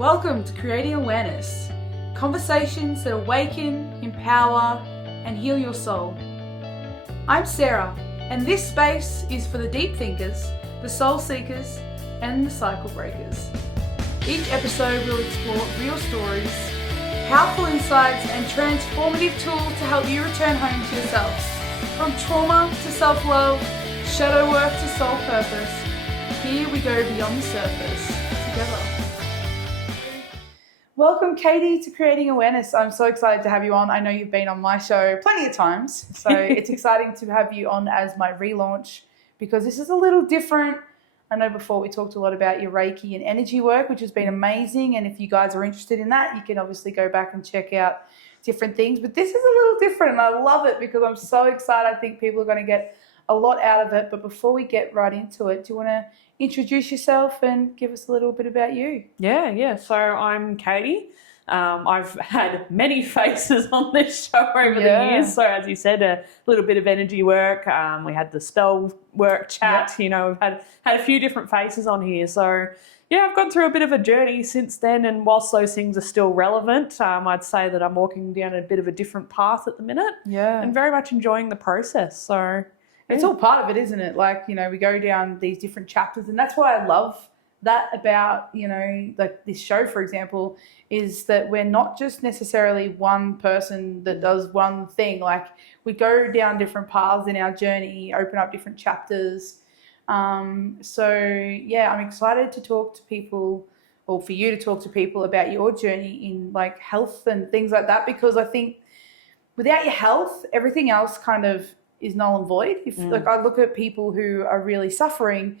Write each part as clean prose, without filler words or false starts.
Welcome to Creating Awareness, conversations that awaken, empower, and heal your soul. I'm Sarah, and this space is for the deep thinkers, the soul seekers, and the cycle breakers. Each episode will explore real stories, powerful insights, and transformative tools to help you return home to yourself. From trauma to self-love, shadow work to soul purpose, here we go beyond the surface together. Welcome, Katie, to Creating Awareness. I'm so excited to have you on. I know you've been on my show plenty of times, so it's exciting to have you on as my relaunch because this is a little different. I know before we talked a lot about your Reiki and energy work, which has been amazing, and if you guys are interested in that, you can obviously go back and check out different things, but this is a little different and I love it because I'm so excited. I think people are going to get a lot out of it, but before we get right into it, do you want to introduce yourself and give us a little bit about you? Yeah. So I'm Katie. I've had many faces on this show over the years. So as you said, a little bit of energy work. We had the spell work chat. You know, we've had a few different faces on here. So yeah, I've gone through a bit of a journey since then. And whilst those things are still relevant, I'd say that I'm walking down a bit of a different path at the minute. Yeah. And very much enjoying the process. So it's all part of it, isn't it? Like, you know, we go down these different chapters, and that's why I love that about, you know, like this show, for example, is that we're not just necessarily one person that does one thing. Like, we go down different paths in our journey, open up different chapters. So yeah, I'm excited to talk to people, or for you to talk to people about your journey in like health and things like that, because I think without your health, everything else kind of is null and void. Like, I look at people who are really suffering,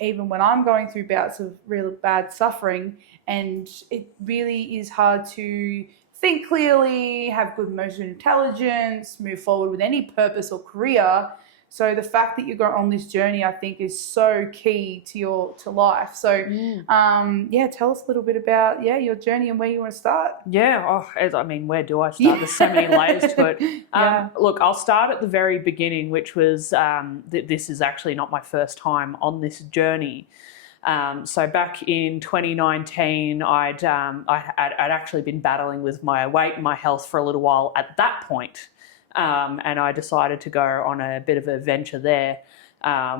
even when I'm going through bouts of real bad suffering, and it really is hard to think clearly, have good emotional intelligence, move forward with any purpose or career. So the fact that you go on this journey, I think, is so key to life. So, tell us a little bit about your journey and where you want to start. Yeah, where do I start? There's so many layers to it. Look, I'll start at the very beginning, which was this is actually not my first time on this journey. So back in 2019, I'd actually been battling with my weight and my health for a little while at that point. And I decided to go on a bit of a venture there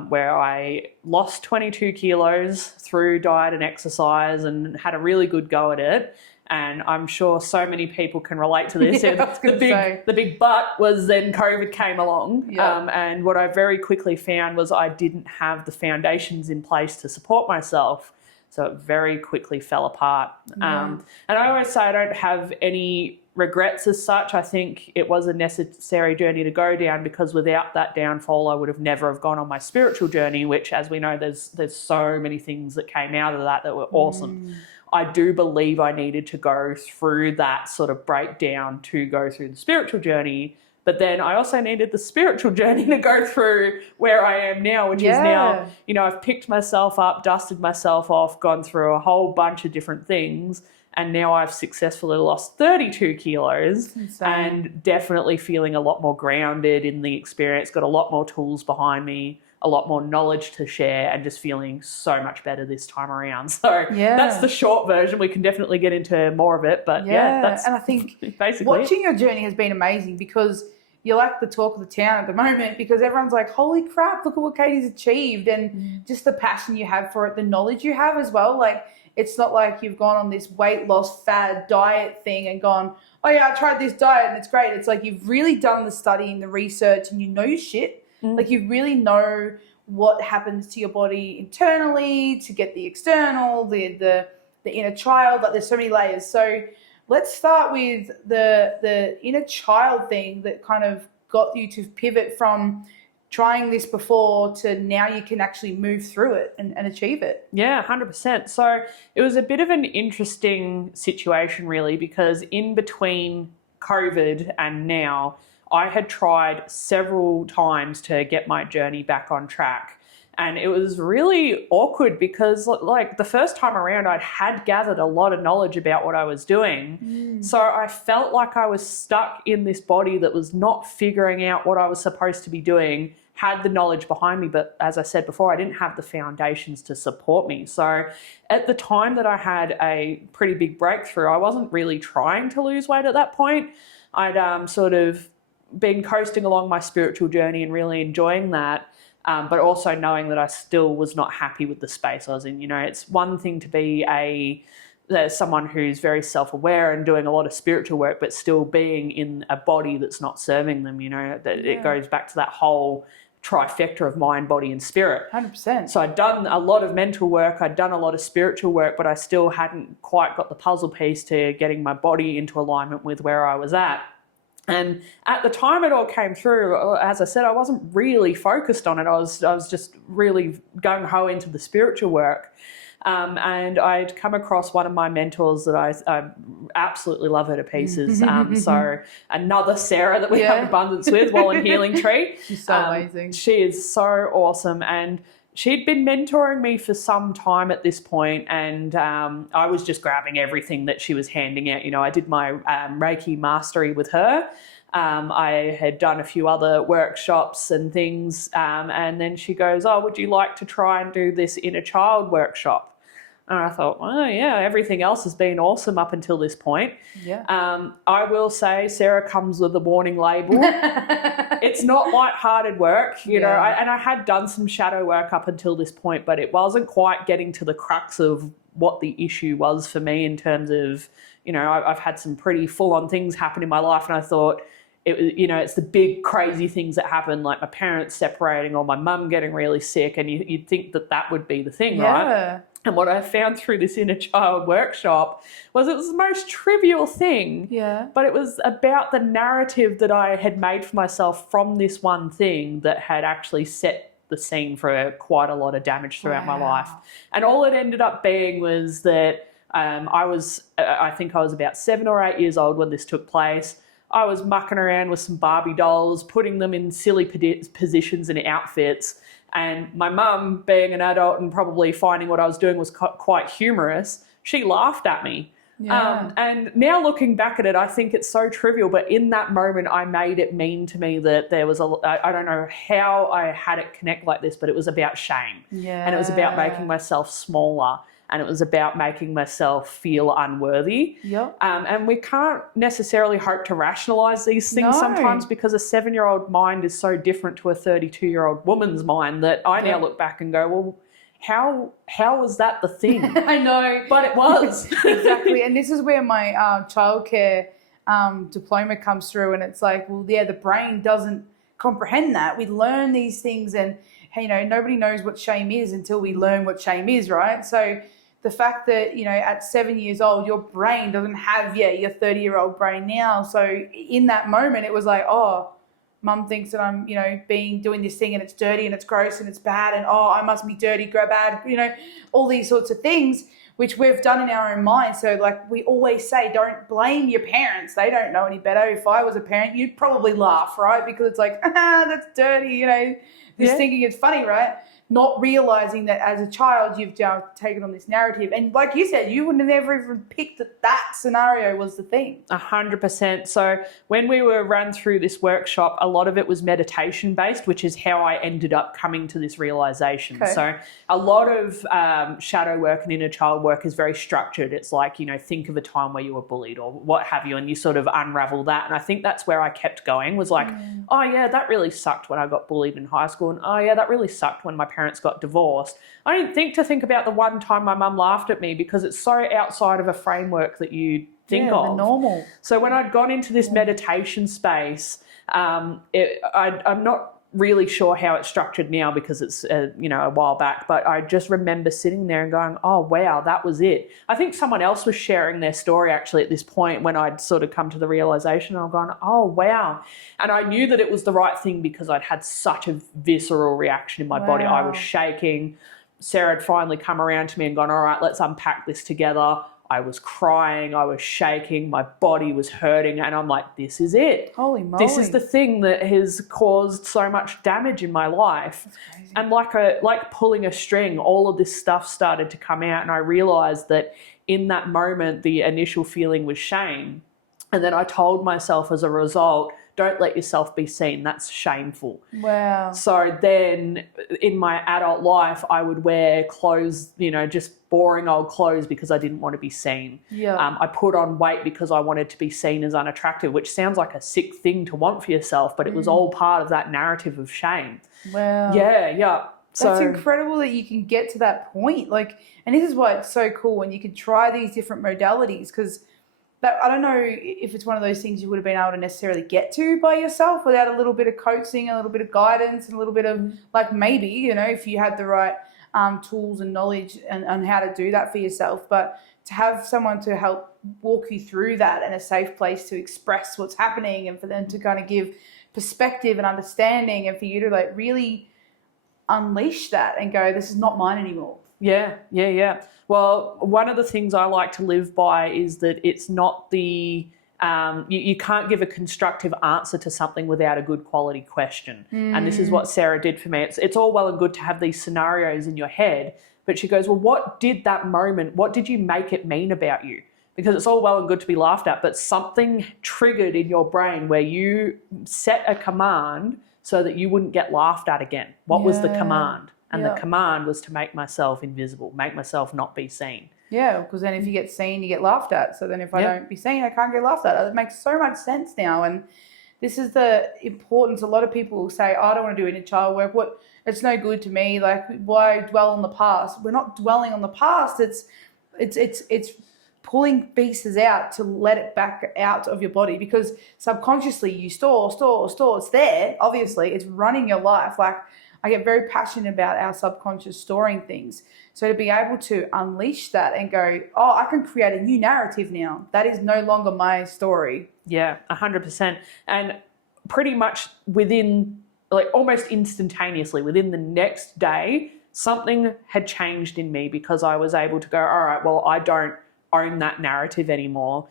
where I lost 22 kilos through diet and exercise and had a really good go at it. And I'm sure so many people can relate to this. The big but was then COVID came along. And what I very quickly found was I didn't have the foundations in place to support myself. So it very quickly fell apart. And I always say I don't have any regrets as such. I think it was a necessary journey to go down, because without that downfall, I would have never have gone on my spiritual journey, which, as we know, there's so many things that came out of that were awesome. I do believe I needed to go through that sort of breakdown to go through the spiritual journey. But then I also needed the spiritual journey to go through where I am now, which is now, you know, I've picked myself up, dusted myself off, gone through a whole bunch of different things. And now I've successfully lost 32 kilos and definitely feeling a lot more grounded in the experience, got a lot more tools behind me, a lot more knowledge to share, and just feeling so much better this time around. So that's the short version. We can definitely get into more of it, but that's, and I think basically watching your journey has been amazing, because you're like the talk of the town at the moment, because everyone's like, holy crap, look at what Katie's achieved, and just the passion you have for it, the knowledge you have as well. Like, it's not like you've gone on this weight loss fad diet thing and gone, oh yeah, I tried this diet and it's great. It's like you've really done the studying, the research, and you know your shit. Like, you really know what happens to your body internally to get the external, the inner child. Like, there's so many layers. So let's start with the inner child thing that kind of got you to pivot from trying this before to now you can actually move through it and achieve it. Yeah, 100%. So it was a bit of an interesting situation, really, because in between COVID and now, I had tried several times to get my journey back on track. And it was really awkward because, like, the first time around, had gathered a lot of knowledge about what I was doing. So I felt like I was stuck in this body that was not figuring out what I was supposed to be doing had the knowledge behind me, but as I said before, I didn't have the foundations to support me. So at the time that I had a pretty big breakthrough, I wasn't really trying to lose weight at that point. I'd sort of been coasting along my spiritual journey and really enjoying that. But also knowing that I still was not happy with the space I was in. You know, it's one thing to be someone who's very self-aware and doing a lot of spiritual work, but still being in a body that's not serving them. You know, that it goes back to that whole trifecta of mind, body, and spirit. 100%. So I'd done a lot of mental work, I'd done a lot of spiritual work, but I still hadn't quite got the puzzle piece to getting my body into alignment with where I was at. And at the time it all came through, as I said, I wasn't really focused on it. I was just really gung-ho into the spiritual work. And I'd come across one of my mentors that I absolutely love her to pieces. So another Sarah that we have abundance with while in Healing Tree. She's so amazing. She is so awesome. And she'd been mentoring me for some time at this point, and I was just grabbing everything that she was handing out. You know, I did my Reiki mastery with her. I had done a few other workshops and things, and then she goes, "Oh, would you like to try and do this inner child workshop?" And I thought, well, yeah, everything else has been awesome up until this point. Yeah. I will say Sarah comes with a warning label. It's not light-hearted work, you know, and I had done some shadow work up until this point, but it wasn't quite getting to the crux of what the issue was for me in terms of, you know, I've had some pretty full-on things happen in my life, and I thought, it's the big crazy things that happen, like my parents separating or my mum getting really sick, and you'd think that would be the thing, right? And what I found through this inner child workshop was it was the most trivial thing, but it was about the narrative that I had made for myself from this one thing that had actually set the scene for quite a lot of damage throughout my life. And all it ended up being was that I think I was about 7 or 8 years old when this took place. I was mucking around with some Barbie dolls, putting them in silly positions and outfits. And my mum, being an adult and probably finding what I was doing was quite humorous, she laughed at me. And now looking back at it, I think it's so trivial, but in that moment I made it mean to me that there was I don't know how I had it connect like this, but it was about shame. And it was about making myself smaller. And it was about making myself feel unworthy. And we can't necessarily hope to rationalise these things sometimes, because a 7-year-old mind is so different to a 32-year-old woman's mind that I now look back and go, well, how was that the thing? I know. But it was. Exactly. And this is where my childcare diploma comes through, and it's like, well, yeah, the brain doesn't comprehend that. We learn these things, and, you know, nobody knows what shame is until we learn what shame is, right? So the fact that, you know, at 7 years old, your brain doesn't have your 30-year-old brain now. So in that moment, it was like, oh, mum thinks that I'm, you know, doing this thing and it's dirty and it's gross and it's bad, and oh, I must be dirty, bad, you know, all these sorts of things, which we've done in our own mind. So like we always say, don't blame your parents. They don't know any better. If I was a parent, you'd probably laugh, right? Because it's like, that's dirty, you know, thinking it's funny, right? Not realizing that as a child, you've taken on this narrative. And like you said, you would have never even picked that scenario was the thing. 100%. So when we were run through this workshop, a lot of it was meditation based, which is how I ended up coming to this realization. So a lot of shadow work and inner child work is very structured. It's like, you know, think of a time where you were bullied or what have you, and you sort of unravel that. And I think that's where I kept going, was like, oh yeah, that really sucked when I got bullied in high school. And oh yeah, that really sucked when my parents got divorced. I didn't think about the one time my mum laughed at me, because it's so outside of a framework that you think of. The normal. So when I'd gone into this meditation space, I'm not really sure how it's structured now, because it's you know, a while back, but I just remember sitting there and going, oh wow, that was it. I think someone else was sharing their story actually at this point when I'd sort of come to the realization. I'm going, oh wow. And I knew that it was the right thing because I'd had such a visceral reaction in my body. I was shaking. Sarah had finally come around to me and gone, all right, let's unpack this together. I was crying, I was shaking, my body was hurting, and I'm like, this is it. Holy moly. This is the thing that has caused so much damage in my life. That's crazy. And like pulling a string, all of this stuff started to come out, and I realized that in that moment, the initial feeling was shame. And then I told myself as a result don't let yourself be seen. That's shameful. Wow. So then in my adult life, I would wear clothes, just boring old clothes because I didn't want to be seen. Yeah. I put on weight because I wanted to be seen as unattractive, which sounds like a sick thing to want for yourself, but it was all part of that narrative of shame. Wow. Yeah. That's incredible that you can get to that point. And this is why it's so cool when you can try these different modalities, because I don't know if it's one of those things you would have been able to necessarily get to by yourself without a little bit of coaching, a little bit of guidance, and a little bit of maybe, if you had the right tools and knowledge and how to do that for yourself. But to have someone to help walk you through that and a safe place to express what's happening, and for them to kind of give perspective and understanding, and for you to really unleash that and go, this is not mine anymore. Yeah. Well, one of the things I like to live by is that it's not the you can't give a constructive answer to something without a good quality question. And this is what Sarah did for me. It's all well and good to have these scenarios in your head, but she goes, well, what did you make it mean about you? Because it's all well and good to be laughed at, but something triggered in your brain where you set a command so that you wouldn't get laughed at again. What was the command? And the command was to make myself invisible, make myself not be seen. Yeah, because then if you get seen, you get laughed at. So then if I don't be seen, I can't get laughed at. It makes so much sense now. And this is the importance. A lot of people will say, I don't want to do any child work. It's no good to me. Why dwell on the past? We're not dwelling on the past. It's pulling pieces out to let it back out of your body, because subconsciously you store. It's there, obviously. It's running your life. I get very passionate about our subconscious storing things. So to be able to unleash that and go, I can create a new narrative now. That is no longer my story. Yeah, 100%. And pretty much within, almost instantaneously, within the next day, something had changed in me, because I was able to go, all right, well, I don't own that narrative anymore.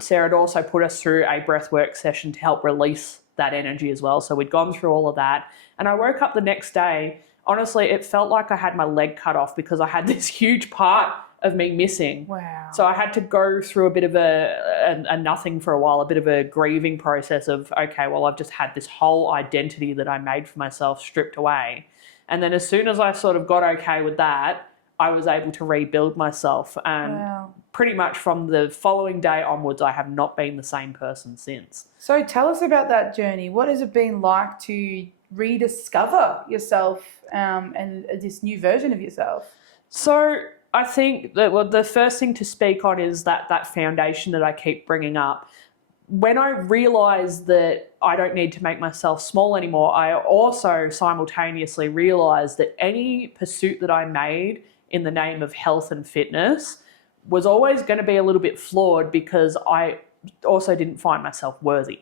Sarah had also put us through a breathwork session to help release that energy as well. So we'd gone through all of that. And I woke up the next day, honestly, it felt like I had my leg cut off, because I had this huge part of me missing. Wow. So I had to go through a bit of a nothing for a while, a bit of a grieving process of, okay, well, I've just had this whole identity that I made for myself stripped away. And then as soon as I sort of got okay with that, I was able to rebuild myself. And pretty much from the following day onwards, I have not been the same person since. So tell us about that journey. What has it been like to rediscover yourself and this new version of yourself? So I think that the first thing to speak on is that foundation that I keep bringing up. When I realised that I don't need to make myself small anymore, I also simultaneously realised that any pursuit that I made in the name of health and fitness was always going to be a little bit flawed, because I also didn't find myself worthy.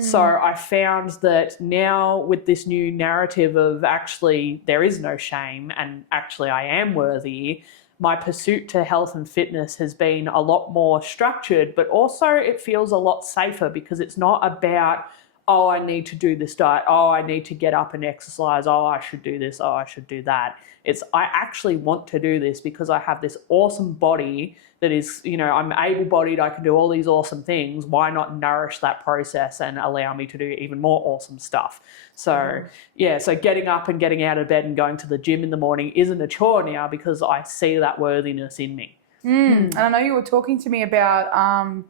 So I found that now with this new narrative of actually there is no shame and actually I am worthy, my pursuit to health and fitness has been a lot more structured, but also it feels a lot safer, because it's not about, I need to do this diet, I need to get up and exercise, I should do this, I should do that. It's, I actually want to do this because I have this awesome body that is, I'm able-bodied, I can do all these awesome things. Why not nourish that process and allow me to do even more awesome stuff? So, so getting up and getting out of bed and going to the gym in the morning isn't a chore now, because I see that worthiness in me. And I know you were talking to me about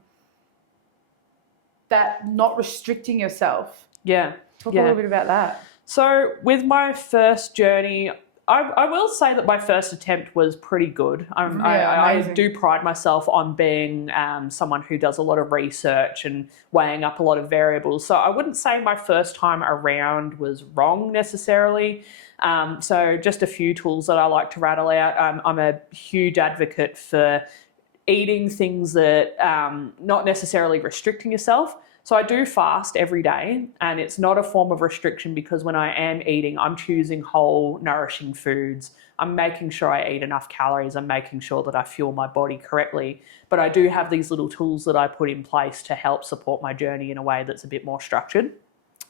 that not restricting yourself. Yeah. Talk a little bit about that. So with my first journey, I will say that my first attempt was pretty good. I do pride myself on being someone who does a lot of research and weighing up a lot of variables. So I wouldn't say my first time around was wrong necessarily. So just a few tools that I like to rattle out. I'm a huge advocate for eating things that not necessarily restricting yourself. So I do fast every day, and it's not a form of restriction, because when I am eating, I'm choosing whole, nourishing foods. I'm making sure I eat enough calories. I'm making sure that I fuel my body correctly. But I do have these little tools that I put in place to help support my journey in a way that's a bit more structured.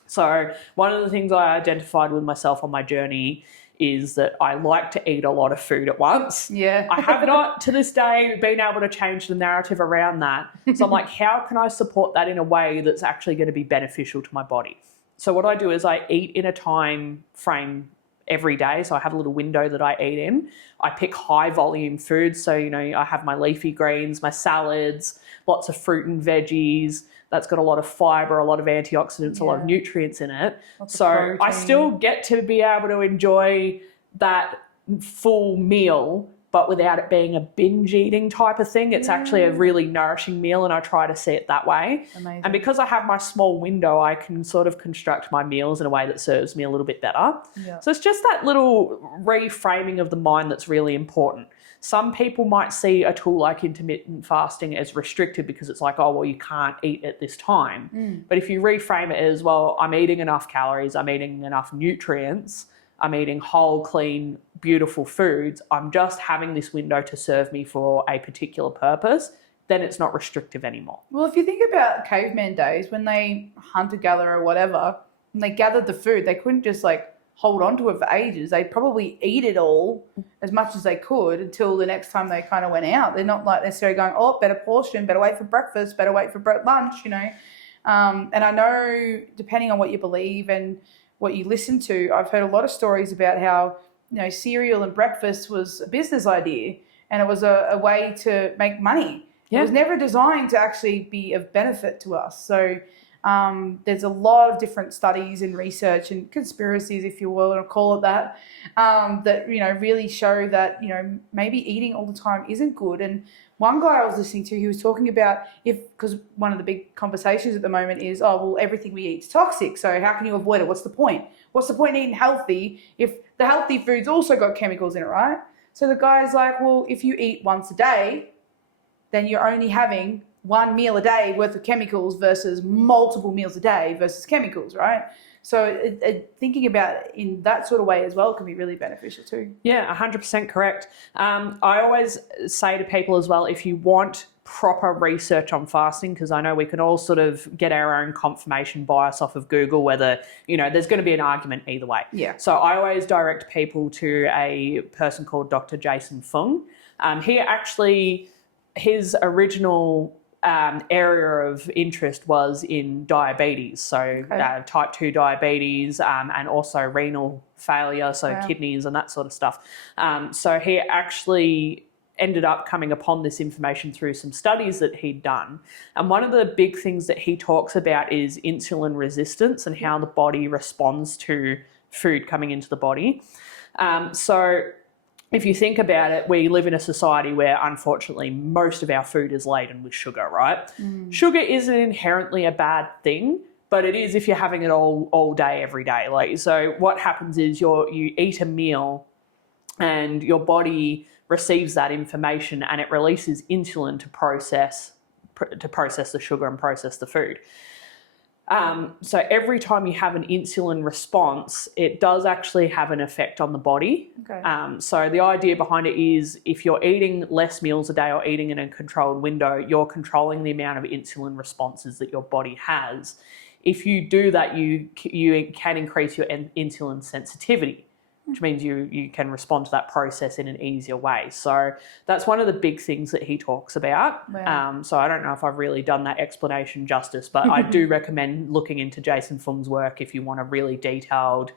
So one of the things I identified with myself on my journey is that I like to eat a lot of food at once. Yeah. I have not to this day been able to change the narrative around that. So I'm like, how can I support that in a way that's actually going to be beneficial to my body? So what I do is I eat in a time frame every day. So I have a little window that I eat in. I pick high volume foods. So, I have my leafy greens, my salads, lots of fruit and veggies. That's got a lot of fiber, a lot of antioxidants, a lot of nutrients in it. So I still get to be able to enjoy that full meal, but without it being a binge eating type of thing. It's actually a really nourishing meal, and I try to see it that way. Amazing. And because I have my small window, I can sort of construct my meals in a way that serves me a little bit better. Yeah. So it's just that little reframing of the mind that's really important. Some people might see a tool like intermittent fasting as restricted because it's like, oh, well, you can't eat at this time. But if you reframe it as, well, I'm eating enough calories, I'm eating enough nutrients, I'm eating whole, clean, beautiful foods, I'm just having this window to serve me for a particular purpose, then it's not restrictive anymore. Well, if you think about caveman days, when they hunter-gatherer or whatever, and they gathered the food, they couldn't just hold on to it for ages. They'd probably eat it all as much as they could until the next time they kind of went out. They're not necessarily going, oh, better portion, better wait for breakfast, better wait for lunch, And I know, depending on what you believe and what you listen to, I've heard a lot of stories about how, cereal and breakfast was a business idea, and it was a way to make money. Yeah. It was never designed to actually be of benefit to us. So there's a lot of different studies and research and conspiracies, if you will, and call it that, that, really show that, maybe eating all the time isn't good. And one guy I was listening to, he was talking about because one of the big conversations at the moment is, oh, well, everything we eat is toxic. So how can you avoid it? What's the point? What's the point in eating healthy if the healthy food's also got chemicals in it, right? So the guy's like, well, if you eat once a day, then you're only having one meal a day worth of chemicals versus multiple meals a day versus chemicals, right? So thinking about it in that sort of way as well can be really beneficial too. Yeah, 100% correct. I always say to people as well, if you want proper research on fasting, because I know we can all sort of get our own confirmation bias off of Google, whether, there's going to be an argument either way. Yeah. So I always direct people to a person called Dr. Jason Fung. His original area of interest was in diabetes, so type 2 diabetes and also renal failure, so kidneys and that sort of stuff. So he actually ended up coming upon this information through some studies that he'd done. And one of the big things that he talks about is insulin resistance and how the body responds to food coming into the body. So if you think about it, we live in a society where, unfortunately, most of our food is laden with sugar, right? Sugar isn't inherently a bad thing, but it is if you're having it all day, every day. So what happens is you eat a meal and your body receives that information and it releases insulin to process the sugar and process the food. So every time you have an insulin response, it does actually have an effect on the body. Okay. So the idea behind it is if you're eating less meals a day or eating in a controlled window, you're controlling the amount of insulin responses that your body has. If you do that, you can increase your insulin sensitivity, which means you can respond to that process in an easier way. So that's one of the big things that he talks about. Wow. So I don't know if I've really done that explanation justice, but I do recommend looking into Jason Fung's work if you want a really detailed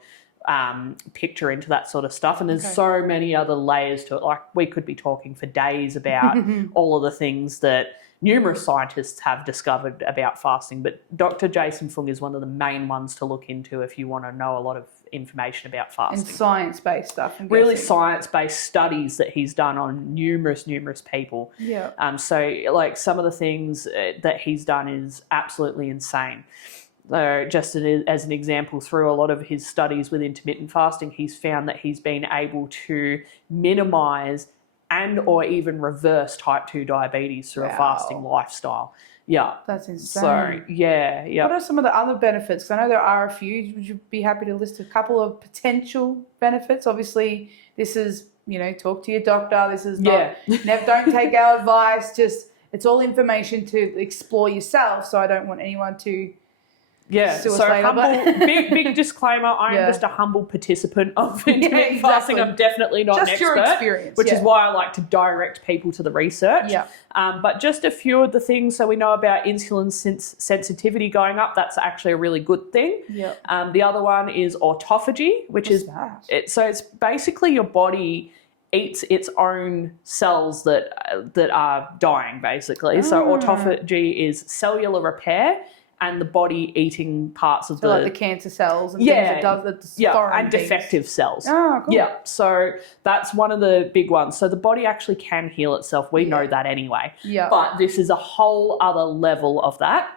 picture into that sort of stuff. And there's so many other layers to it. Like, we could be talking for days about all of the things that numerous scientists have discovered about fasting, but Dr. Jason Fung is one of the main ones to look into if you want to know a lot of information about fasting. And science-based stuff. Really science-based studies that he's done on numerous people. Yeah. So like some of the things that he's done is absolutely insane. Just as an example, through a lot of his studies with intermittent fasting, he's found that he's been able to minimize and or even reverse type 2 diabetes through a fasting lifestyle. Yeah. That's insane. So, yeah. What are some of the other benefits? 'Cause I know there are a few. Would you be happy to list a couple of potential benefits? Obviously, this is, talk to your doctor. This is not, don't take our advice. Just, it's all information to explore yourself. So I don't want anyone to Yeah, Sue us so later, humble, but- big disclaimer, I am Yeah. just a humble participant of intermittent exactly. fasting. I'm definitely not Just an expert, your experience, which is yeah. why I like to direct people to the research. Yeah. But just a few of the things, so we know about insulin sensitivity going up, that's actually a really good thing. Yeah. The other one is autophagy, which What's is, that? it's basically your body eats its own cells that are dying, basically. So autophagy is cellular repair and the body eating parts of So like the cancer cells and things it does that's yeah, foreign and things. defective cells. Oh, cool. Yeah, so that's one of the big ones. So the body actually can heal itself. We know that anyway. Yeah. But this is a whole other level of that.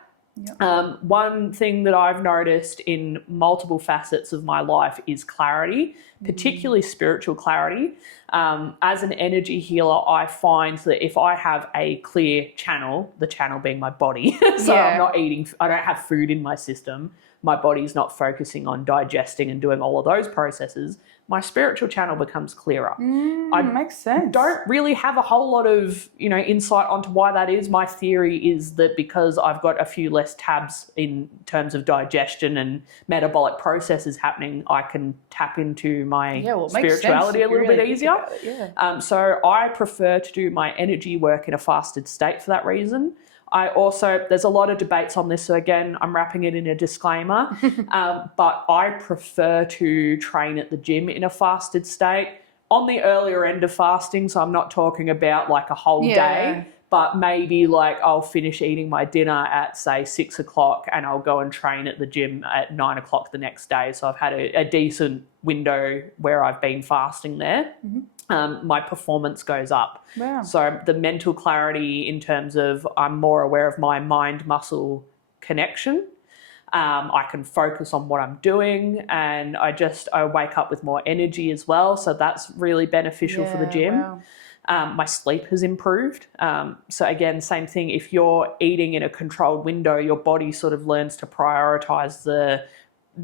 Yeah. One thing that I've noticed in multiple facets of my life is clarity, particularly spiritual clarity. As an energy healer, I find that if I have a clear channel, the channel being my body, so I'm not eating, I don't have food in my system, my body's not focusing on digesting and doing all of those processes, my spiritual channel becomes clearer. Makes sense. Don't really have a whole lot of, insight onto why that is. My theory is that because I've got a few less tabs in terms of digestion and metabolic processes happening, I can tap into my spirituality a little bit easier. So I prefer to do my energy work in a fasted state for that reason. There's a lot of debates on this, so again, I'm wrapping it in a disclaimer, but I prefer to train at the gym in a fasted state on the earlier end of fasting, so I'm not talking about like a whole day, but maybe like I'll finish eating my dinner at say 6 o'clock and I'll go and train at the gym at 9 o'clock the next day. So I've had a decent window where I've been fasting there. My performance goes up. Wow. So the mental clarity in terms of I'm more aware of my mind-muscle connection. I can focus on what I'm doing and I wake up with more energy as well. So that's really beneficial for the gym. Wow. My sleep has improved. So again, same thing. If you're eating in a controlled window, your body sort of learns to prioritize the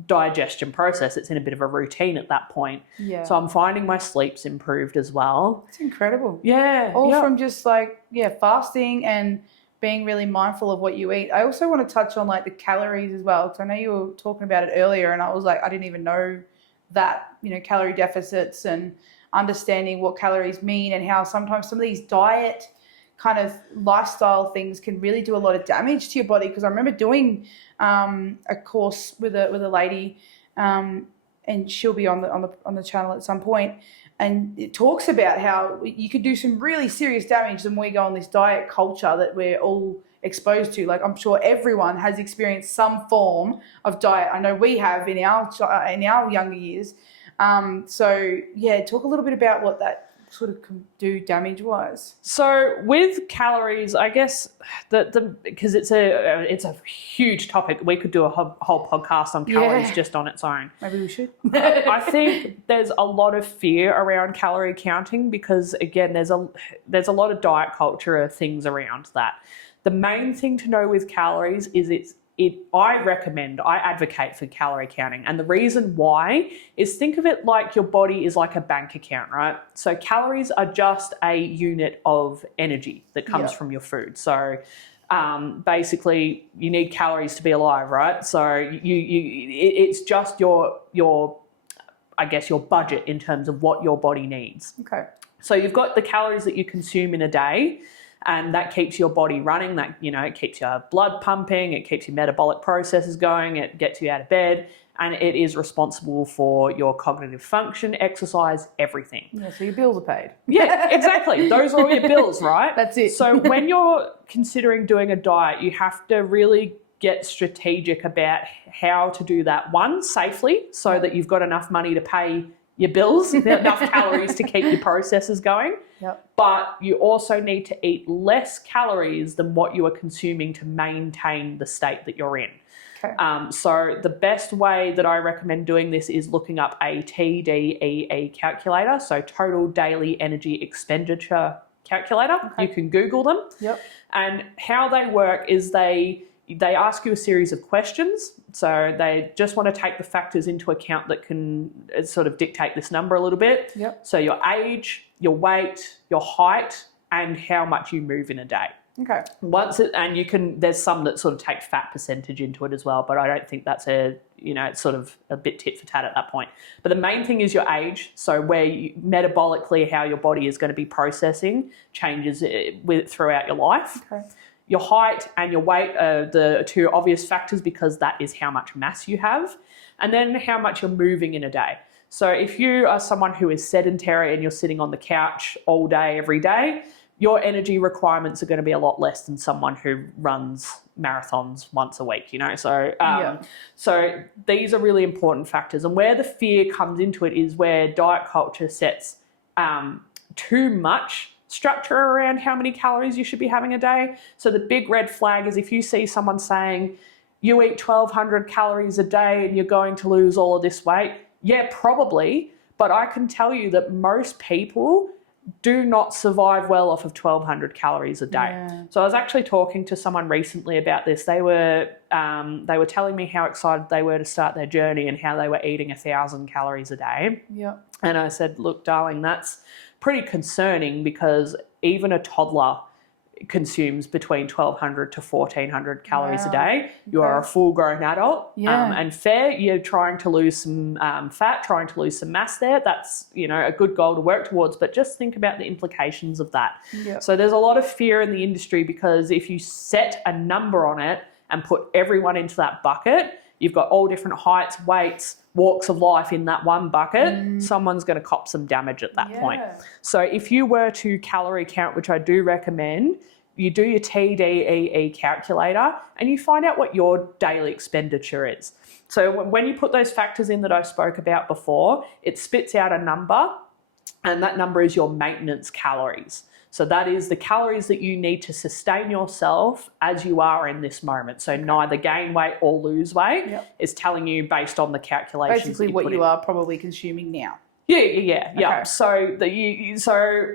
digestion process. It's in a bit of a routine at that point. Yeah. So I'm finding my sleep's improved as well. It's incredible. Yeah. All from just fasting and being really mindful of what you eat. I also want to touch on like the calories as well, because I know you were talking about it earlier and I was like, I didn't even know that, calorie deficits and understanding what calories mean and how sometimes some of these diet kind of lifestyle things can really do a lot of damage to your body. Because I remember doing a course with a lady, and she'll be on the channel at some point, and it talks about how you could do some really serious damage when we go on this diet culture that we're all exposed to. Like I'm sure everyone has experienced some form of diet. I know we have in our younger years. So yeah, talk a little bit about what that sort of can do damage wise. So with calories, I guess because it's a huge topic. We could do a whole podcast on calories just on its own. Maybe we should. I think there's a lot of fear around calorie counting because again, there's a lot of diet culture things around that. The main thing to know with calories is I advocate for calorie counting. And the reason why is think of it like your body is like a bank account, right? So calories are just a unit of energy that comes from your food. So basically you need calories to be alive, right? So it's just your I guess your budget in terms of what your body needs. Okay. So you've got the calories that you consume in a day, and that keeps your body running. That it keeps your blood pumping, it keeps your metabolic processes going, it gets you out of bed, and it is responsible for your cognitive function, exercise, everything. Yeah, so your bills are paid. Yeah, exactly. Those are all your bills, right? That's it. So when you're considering doing a diet, you have to really get strategic about how to do that, one, safely, so that you've got enough money to pay your bills, enough calories to keep your processes going. Yep. But you also need to eat less calories than what you are consuming to maintain the state that you're in. Okay. So the best way that I recommend doing this is looking up a TDEE calculator, so total daily energy expenditure calculator. Okay. You can Google them. Yep. And how they work is they ask you a series of questions. So they just want to take the factors into account that can sort of dictate this number a little bit. Yep. So your age, your weight, your height, and how much you move in a day. Okay. There's some that sort of take fat percentage into it as well, but I don't think that's it's sort of a bit tit for tat at that point. But the main thing is your age. So metabolically, how your body is going to be processing changes throughout your life. Okay. Your height and your weight are the two obvious factors because that is how much mass you have. And then how much you're moving in a day. So if you are someone who is sedentary and you're sitting on the couch all day, every day, your energy requirements are going to be a lot less than someone who runs marathons once a week, So these are really important factors. And where the fear comes into it is where diet culture sets too much structure around how many calories you should be having a day. So the big red flag is if you see someone saying, you eat 1,200 calories a day and you're going to lose all of this weight. Yeah, probably. But I can tell you that most people do not survive well off of 1,200 calories a day. Yeah. So I was actually talking to someone recently about this. They were telling me how excited they were to start their journey and how they were eating 1,000 calories a day. Yeah. And I said, look, darling, that's pretty concerning because even a toddler consumes between 1,200 to 1,400 calories a day. You are a full-grown adult. And fair, you're trying to lose some fat, trying to lose some mass there. That's, a good goal to work towards, but just think about the implications of that. Yep. So there's a lot of fear in the industry because if you set a number on it and put everyone into that bucket, you've got all different heights, weights, walks of life in that one bucket, someone's going to cop some damage at that point. So if you were to calorie count, which I do recommend, you do your TDEE calculator and you find out what your daily expenditure is. So when you put those factors in that I spoke about before, it spits out a number and that number is your maintenance calories. So that is the calories that you need to sustain yourself as you are in this moment. So neither gain weight or lose weight is telling you based on the calculations. Basically what you are probably consuming now. Yeah. Okay. So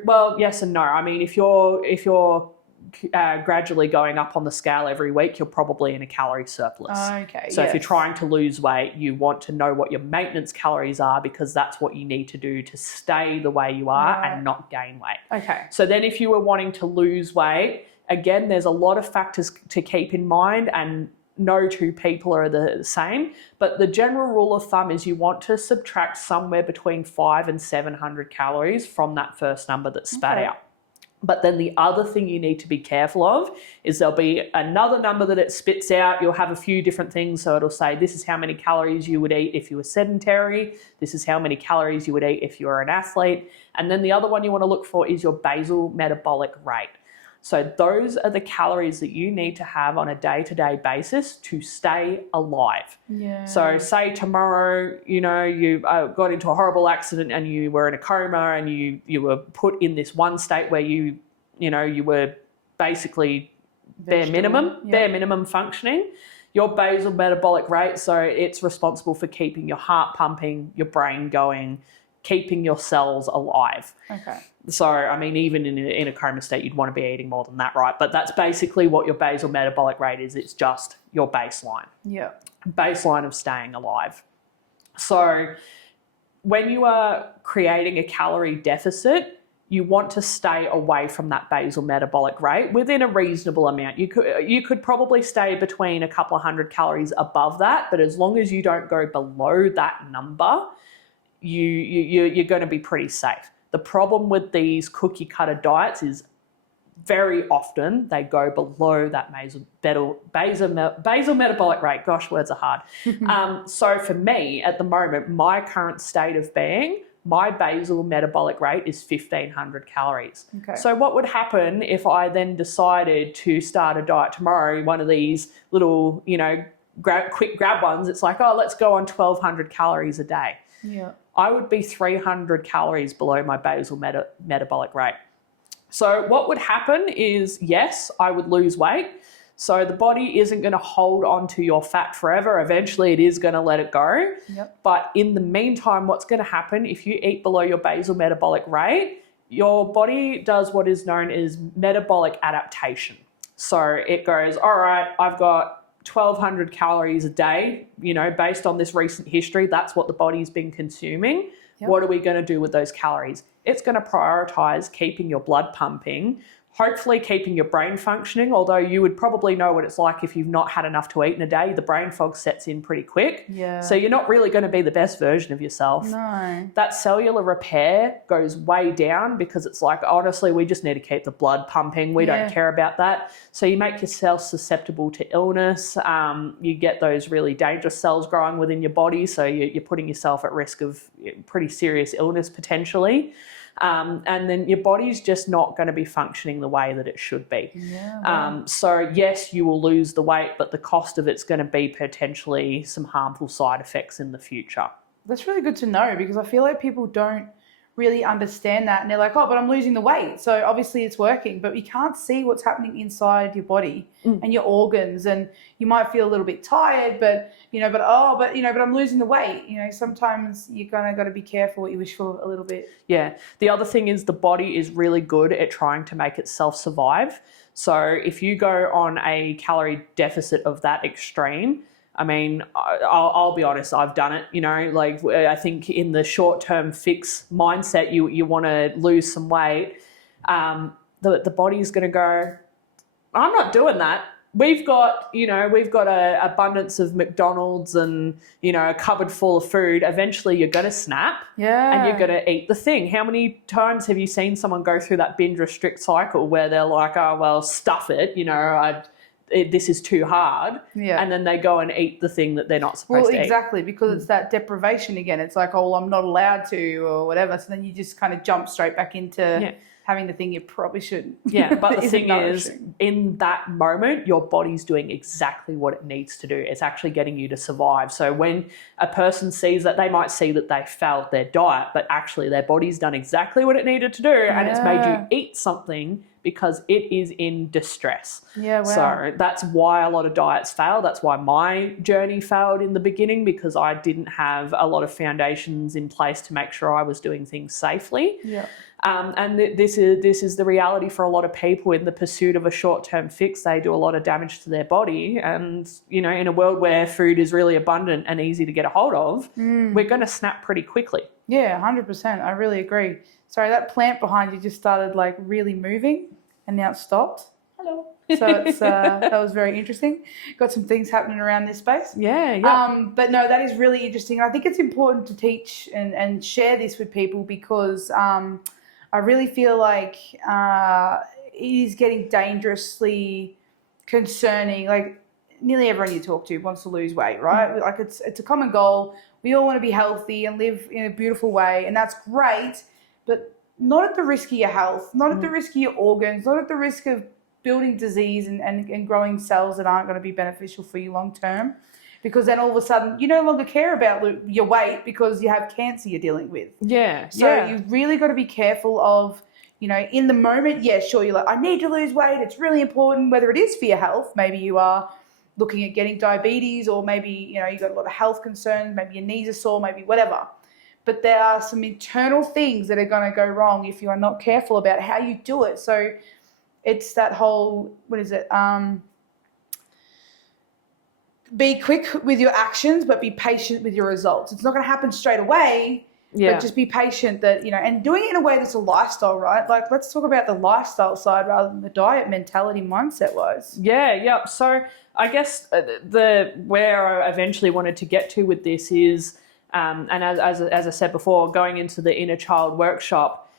well, yes and no. I mean, if you're gradually going up on the scale every week, you're probably in a calorie surplus. Okay. So if you're trying to lose weight, you want to know what your maintenance calories are because that's what you need to do to stay the way you are and not gain weight. Okay. So then if you were wanting to lose weight, again, there's a lot of factors to keep in mind and no two people are the same. But the general rule of thumb is you want to subtract somewhere between 500 and 700 calories from that first number that's spat out. But then the other thing you need to be careful of is there'll be another number that it spits out. You'll have a few different things. So it'll say, this is how many calories you would eat if you were sedentary. This is how many calories you would eat if you were an athlete. And then the other one you want to look for is your basal metabolic rate. So those are the calories that you need to have on a day-to-day basis to stay alive. Yeah. So say tomorrow, you got into a horrible accident and you were in a coma and you were put in this one state where you were basically bare minimum functioning. Your basal metabolic rate, so it's responsible for keeping your heart pumping, your brain going, keeping your cells alive. Okay. So, I mean, even in a coma state, you'd want to be eating more than that, right? But that's basically what your basal metabolic rate is. It's just your baseline. Yeah. Baseline of staying alive. So when you are creating a calorie deficit, you want to stay away from that basal metabolic rate within a reasonable amount. You could probably stay between a couple of hundred calories above that, but as long as you don't go below that number, you're going to be pretty safe. The problem with these cookie cutter diets is very often they go below that basal metabolic rate. Gosh, words are hard. So for me, at the moment, my current state of being, my basal metabolic rate is 1,500 calories. Okay. So what would happen if I then decided to start a diet tomorrow, one of these little, quick grab ones, it's like, oh, let's go on 1,200 calories a day. Yeah. I would be 300 calories below my basal metabolic rate. So what would happen is, yes, I would lose weight. So the body isn't going to hold on to your fat forever. Eventually it is going to let it go. Yep. But in the meantime, what's going to happen if you eat below your basal metabolic rate, your body does what is known as metabolic adaptation. So it goes, all right, I've got 1,200 calories a day, based on this recent history, that's what the body's been consuming. Yep. What are we going to do with those calories? It's going to prioritize keeping your blood pumping, hopefully keeping your brain functioning, although you would probably know what it's like if you've not had enough to eat in a day. The brain fog sets in pretty quick. Yeah. So you're not really going to be the best version of yourself. No. That cellular repair goes way down because it's like, honestly, we just need to keep the blood pumping. We don't care about that. So you make yourself susceptible to illness. You get those really dangerous cells growing within your body. So you're putting yourself at risk of pretty serious illness potentially. And then your body's just not going to be functioning the way that it should be. Yeah, so yes, you will lose the weight, but the cost of it's going to be potentially some harmful side effects in the future. that's really good to know, because I feel like people don't really understand that, and they're like, oh, but I'm losing the weight, so obviously it's working, but you can't see what's happening inside your body and your organs, and you might feel a little bit tired, but I'm losing the weight. Sometimes you're got to be careful what you wish for a little bit. Yeah. The other thing is the body is really good at trying to make itself survive. So if you go on a calorie deficit of that extreme, I mean, I'll be honest, I've done it, like I think in the short-term fix mindset, you want to lose some weight. The body's going to go, I'm not doing that. We've got a abundance of McDonald's and, a cupboard full of food. Eventually you're going to snap and you're going to eat the thing. How many times have you seen someone go through that binge restrict cycle where they're like, oh, well, stuff it, this is too hard, and then they go and eat the thing that they're not supposed to eat. Well, exactly, because it's that deprivation again. It's like, oh, well, I'm not allowed to or whatever. So then you just kind of jump straight back into having the thing you probably shouldn't. Yeah, but the thing is, in that moment, your body's doing exactly what it needs to do. It's actually getting you to survive. So when a person sees that, they might see that they failed their diet, but actually their body's done exactly what it needed to do, and it's made you eat something because it is in distress. Yeah, wow. So that's why a lot of diets fail. That's why my journey failed in the beginning, because I didn't have a lot of foundations in place to make sure I was doing things safely. Yeah. And this is the reality for a lot of people in the pursuit of a short-term fix. They do a lot of damage to their body. And, in a world where food is really abundant and easy to get a hold of, we're going to snap pretty quickly. Yeah, 100%. I really agree. Sorry, that plant behind you just started like really moving and now it stopped. Hello. So it's that was very interesting. Got some things happening around this space. Yeah. But no, that is really interesting. I think it's important to teach and share this with people, because I really feel like it is getting dangerously concerning. Like nearly everyone you talk to wants to lose weight, right? Like it's a common goal. We all want to be healthy and live in a beautiful way, and that's great, but not at the risk of your health, not at the risk of your organs, not at the risk of building disease and growing cells that aren't going to be beneficial for you long term. Because then all of a sudden you no longer care about your weight because you have cancer you're dealing with. Yeah. So you've really got to be careful of, in the moment, sure, you're like, I need to lose weight. It's really important, whether it is for your health. Maybe you are looking at getting diabetes, or maybe, you've got a lot of health concerns. Maybe your knees are sore, maybe whatever. But there are some internal things that are going to go wrong if you are not careful about how you do it. So it's that whole, be quick with your actions, but be patient with your results. It's not going to happen straight away, but just be patient and doing it in a way that's a lifestyle, right? Like, let's talk about the lifestyle side rather than the diet mentality mindset wise. Yeah. So I guess where I eventually wanted to get to with this is, and as I said before, going into the inner child workshop,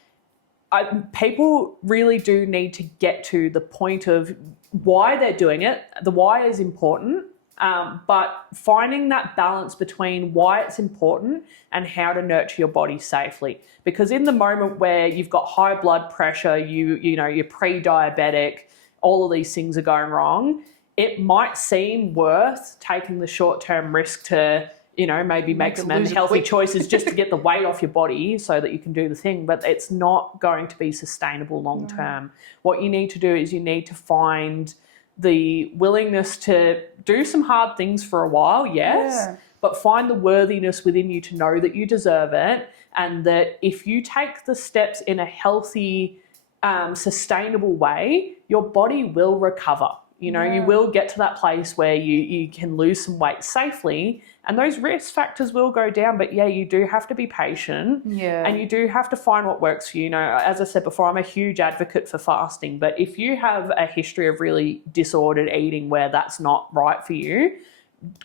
people really do need to get to the point of why they're doing it. The why is important. But finding that balance between why it's important and how to nurture your body safely. Because in the moment where you've got high blood pressure, you're pre-diabetic, all of these things are going wrong, it might seem worth taking the short-term risk to, maybe make some unhealthy choices just to get the weight off your body so that you can do the thing. But it's not going to be sustainable long-term. What you need to do is you need to find the willingness to do some hard things for a while, but find the worthiness within you to know that you deserve it, and that if you take the steps in a healthy, sustainable way, your body will recover. You know, you will get to that place where you can lose some weight safely, and those risk factors will go down. But yeah, you do have to be patient, and you do have to find what works for you. You know, as I said before, I'm a huge advocate for fasting, but if you have a history of really disordered eating where that's not right for you,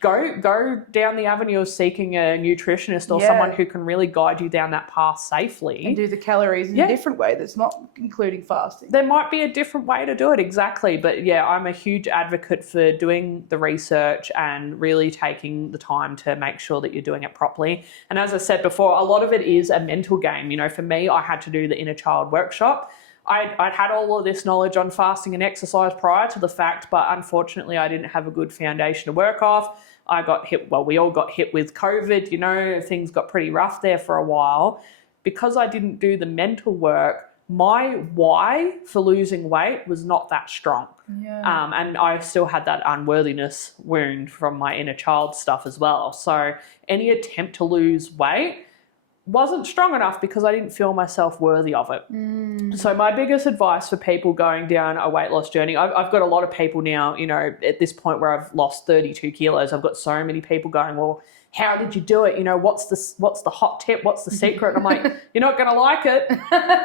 go down the avenue of seeking a nutritionist or someone who can really guide you down that path safely. And do the calories in a different way that's not including fasting. There might be a different way to do it, exactly. But yeah, I'm a huge advocate for doing the research and really taking the time to make sure that you're doing it properly. And as I said before, a lot of it is a mental game. You know, for me, I had to do the inner child workshop. I'd had all of this knowledge on fasting and exercise prior to the fact, but unfortunately I didn't have a good foundation to work off. I got hit, well, we all got hit with COVID, you know, things got pretty rough there for a while. Because I didn't do the mental work, my why for losing weight was not that strong. And I still had that unworthiness wound from my inner child stuff as well. So any attempt to lose weight wasn't strong enough because I didn't feel myself worthy of it. So my biggest advice for people going down a weight loss journey, I've got a lot of people now, you know, at this point where I've lost 32 kilos, I've got so many people going, well, how did you do it? You know, what's the hot tip? What's the secret? And I'm like, you're not going to like it.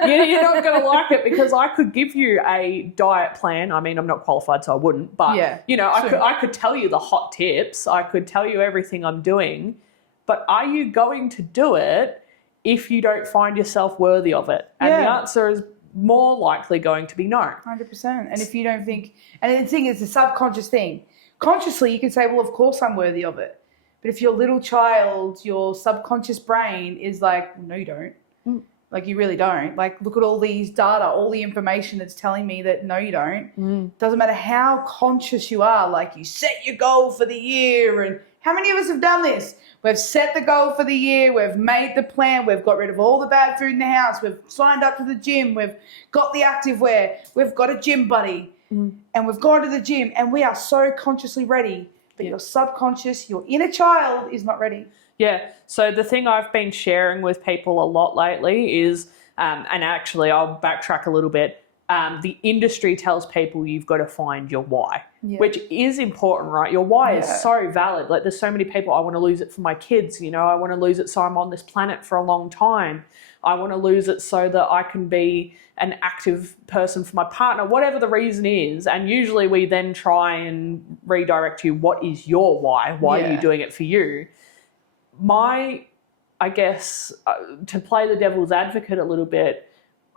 You're not going to like it, because I could give you a diet plan. I mean, I'm not qualified, so I wouldn't. But, you know, I could tell you the hot tips. I could tell you everything I'm doing. But are you going to do it if you don't find yourself worthy of it? And the answer is more likely going to be no. 100%. And if you don't think, and the thing is, the subconscious thing, consciously you can say, well, of course I'm worthy of it. But if your little child, your subconscious brain is like, no, you don't. Like, you really don't. Like, look at all these data, all the information that's telling me that no, you don't. Doesn't matter how conscious you are. Like, you set your goal for the year. And how many of us have done this? We've set the goal for the year. We've made the plan. We've got rid of all the bad food in the house. We've signed up to the gym. We've got the activewear. We've got a gym buddy. And we've gone to the gym. And we are so consciously ready. But your subconscious, your inner child is not ready. Yeah. So the thing I've been sharing with people a lot lately is, and actually I'll backtrack a little bit, the industry tells people you've got to find your why, which is important, right? Your why is so valid. Like, there's so many people, I want to lose it for my kids, you know, I want to lose it so I'm on this planet for a long time. I want to lose it so that I can be an active person for my partner, whatever the reason is. And usually we then try and redirect you, what is your why? Why are you doing it for you? I guess, to play the devil's advocate a little bit,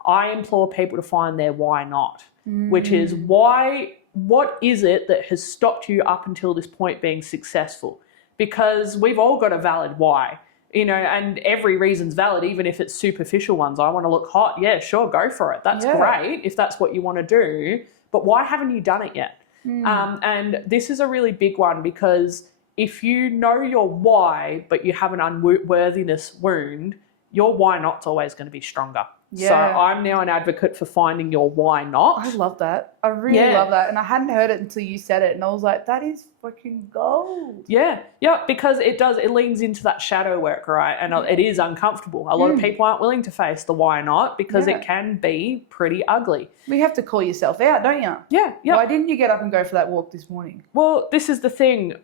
I implore people to find their why not, which is what is it that has stopped you up until this point being successful? Because we've all got a valid why. You know, and every reason's valid, even if it's superficial ones. I want to look hot. Yeah, sure, go for it. That's great if that's what you want to do. But why haven't you done it yet? And this is a really big one, because if you know your why, but you have an unworthiness wound, your why not's always going to be stronger. So I'm now an advocate for finding your why not. I love that. I really love that. And I hadn't heard it until you said it. And I was like, that is fucking gold. Yeah, because it leans into that shadow work, right? And it is uncomfortable. A lot of people aren't willing to face the why not, because it can be pretty ugly. You have to call yourself out, don't you? Yeah. Why didn't you get up and go for that walk this morning? Well, this is the thing.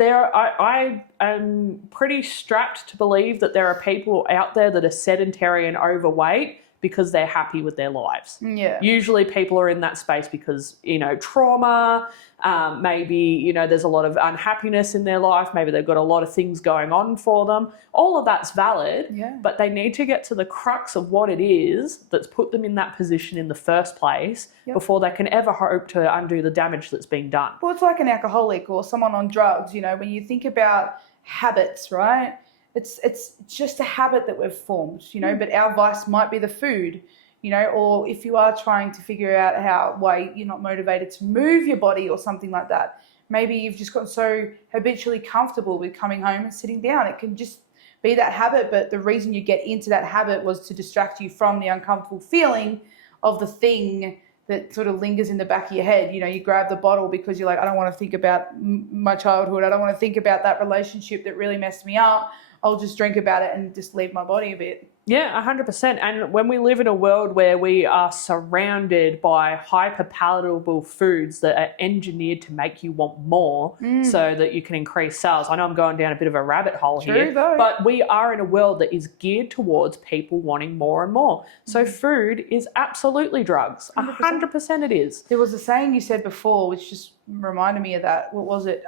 I am pretty strapped to believe that there are people out there that are sedentary and overweight because they're happy with their lives. Yeah. Usually people are in that space because, you know, trauma, maybe, you know, there's a lot of unhappiness in their life. Maybe they've got a lot of things going on for them. All of that's valid, but they need to get to the crux of what it is that's put them in that position in the first place before they can ever hope to undo the damage that's been done. Well, it's like an alcoholic or someone on drugs, you know, when you think about habits, right? It's just a habit that we've formed, you know, but our vice might be the food, you know, or if you are trying to figure out why you're not motivated to move your body or something like that, maybe you've just gotten so habitually comfortable with coming home and sitting down. It can just be that habit, but the reason you get into that habit was to distract you from the uncomfortable feeling of the thing that sort of lingers in the back of your head. You know, you grab the bottle because you're like, I don't want to think about my childhood. I don't want to think about that relationship that really messed me up. I'll just drink about it and just leave my body a bit. Yeah, 100%. And when we live in a world where we are surrounded by hyper palatable foods that are engineered to make you want more so that you can increase sales. I know I'm going down a bit of a rabbit hole here, but we are in a world that is geared towards people wanting more and more. So food is absolutely drugs. 100% it is. There was a saying you said before, which just reminded me of that. What was it?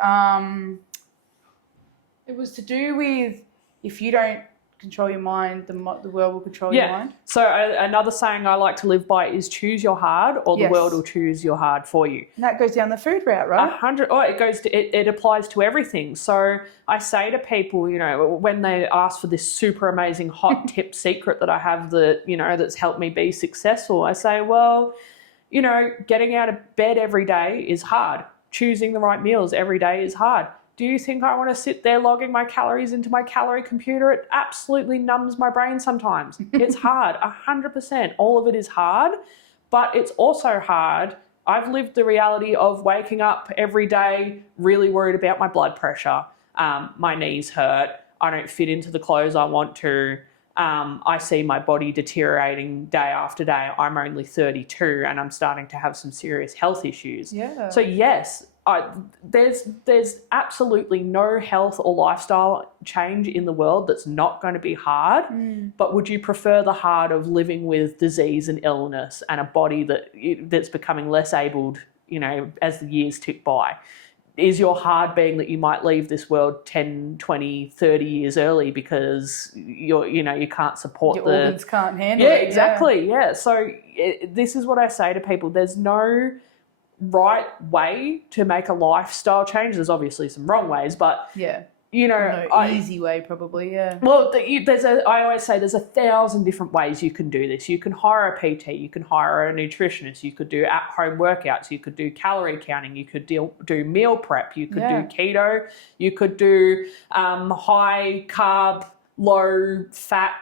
It was to do with if you don't control your mind, the world will control your mind. So another saying I like to live by is choose your hard, or the world will choose your hard for you. And that goes down the food route, right? It applies to everything. So I say to people, you know, when they ask for this super amazing hot tip secret that I have that, you know, that's helped me be successful, I say, well, you know, getting out of bed every day is hard. Choosing the right meals every day is hard. Do you think I want to sit there logging my calories into my calorie computer? It absolutely numbs my brain sometimes. It's hard, 100%. All of it is hard, but it's also hard. I've lived the reality of waking up every day really worried about my blood pressure. My knees hurt. I don't fit into the clothes I want to. I see my body deteriorating day after day. I'm only 32 and I'm starting to have some serious health issues. Yeah. So yes, there's absolutely no health or lifestyle change in the world that's not going to be hard. But would you prefer the hard of living with disease and illness and a body that's becoming less abled, you know, as the years tick by? Is your hard being that you might leave this world 10, 20, 30 years early because you can't support your organs can't handle it? Yeah, exactly. Yeah. So this is what I say to people. There's no right way to make a lifestyle change. There's obviously some wrong ways, but you know, easy way probably. Yeah. Well, I always say there's 1,000 different ways you can do this. You can hire a PT, you can hire a nutritionist, you could do at-home workouts, you could do calorie counting, you could do meal prep, you could do keto, you could do high carb, low fat,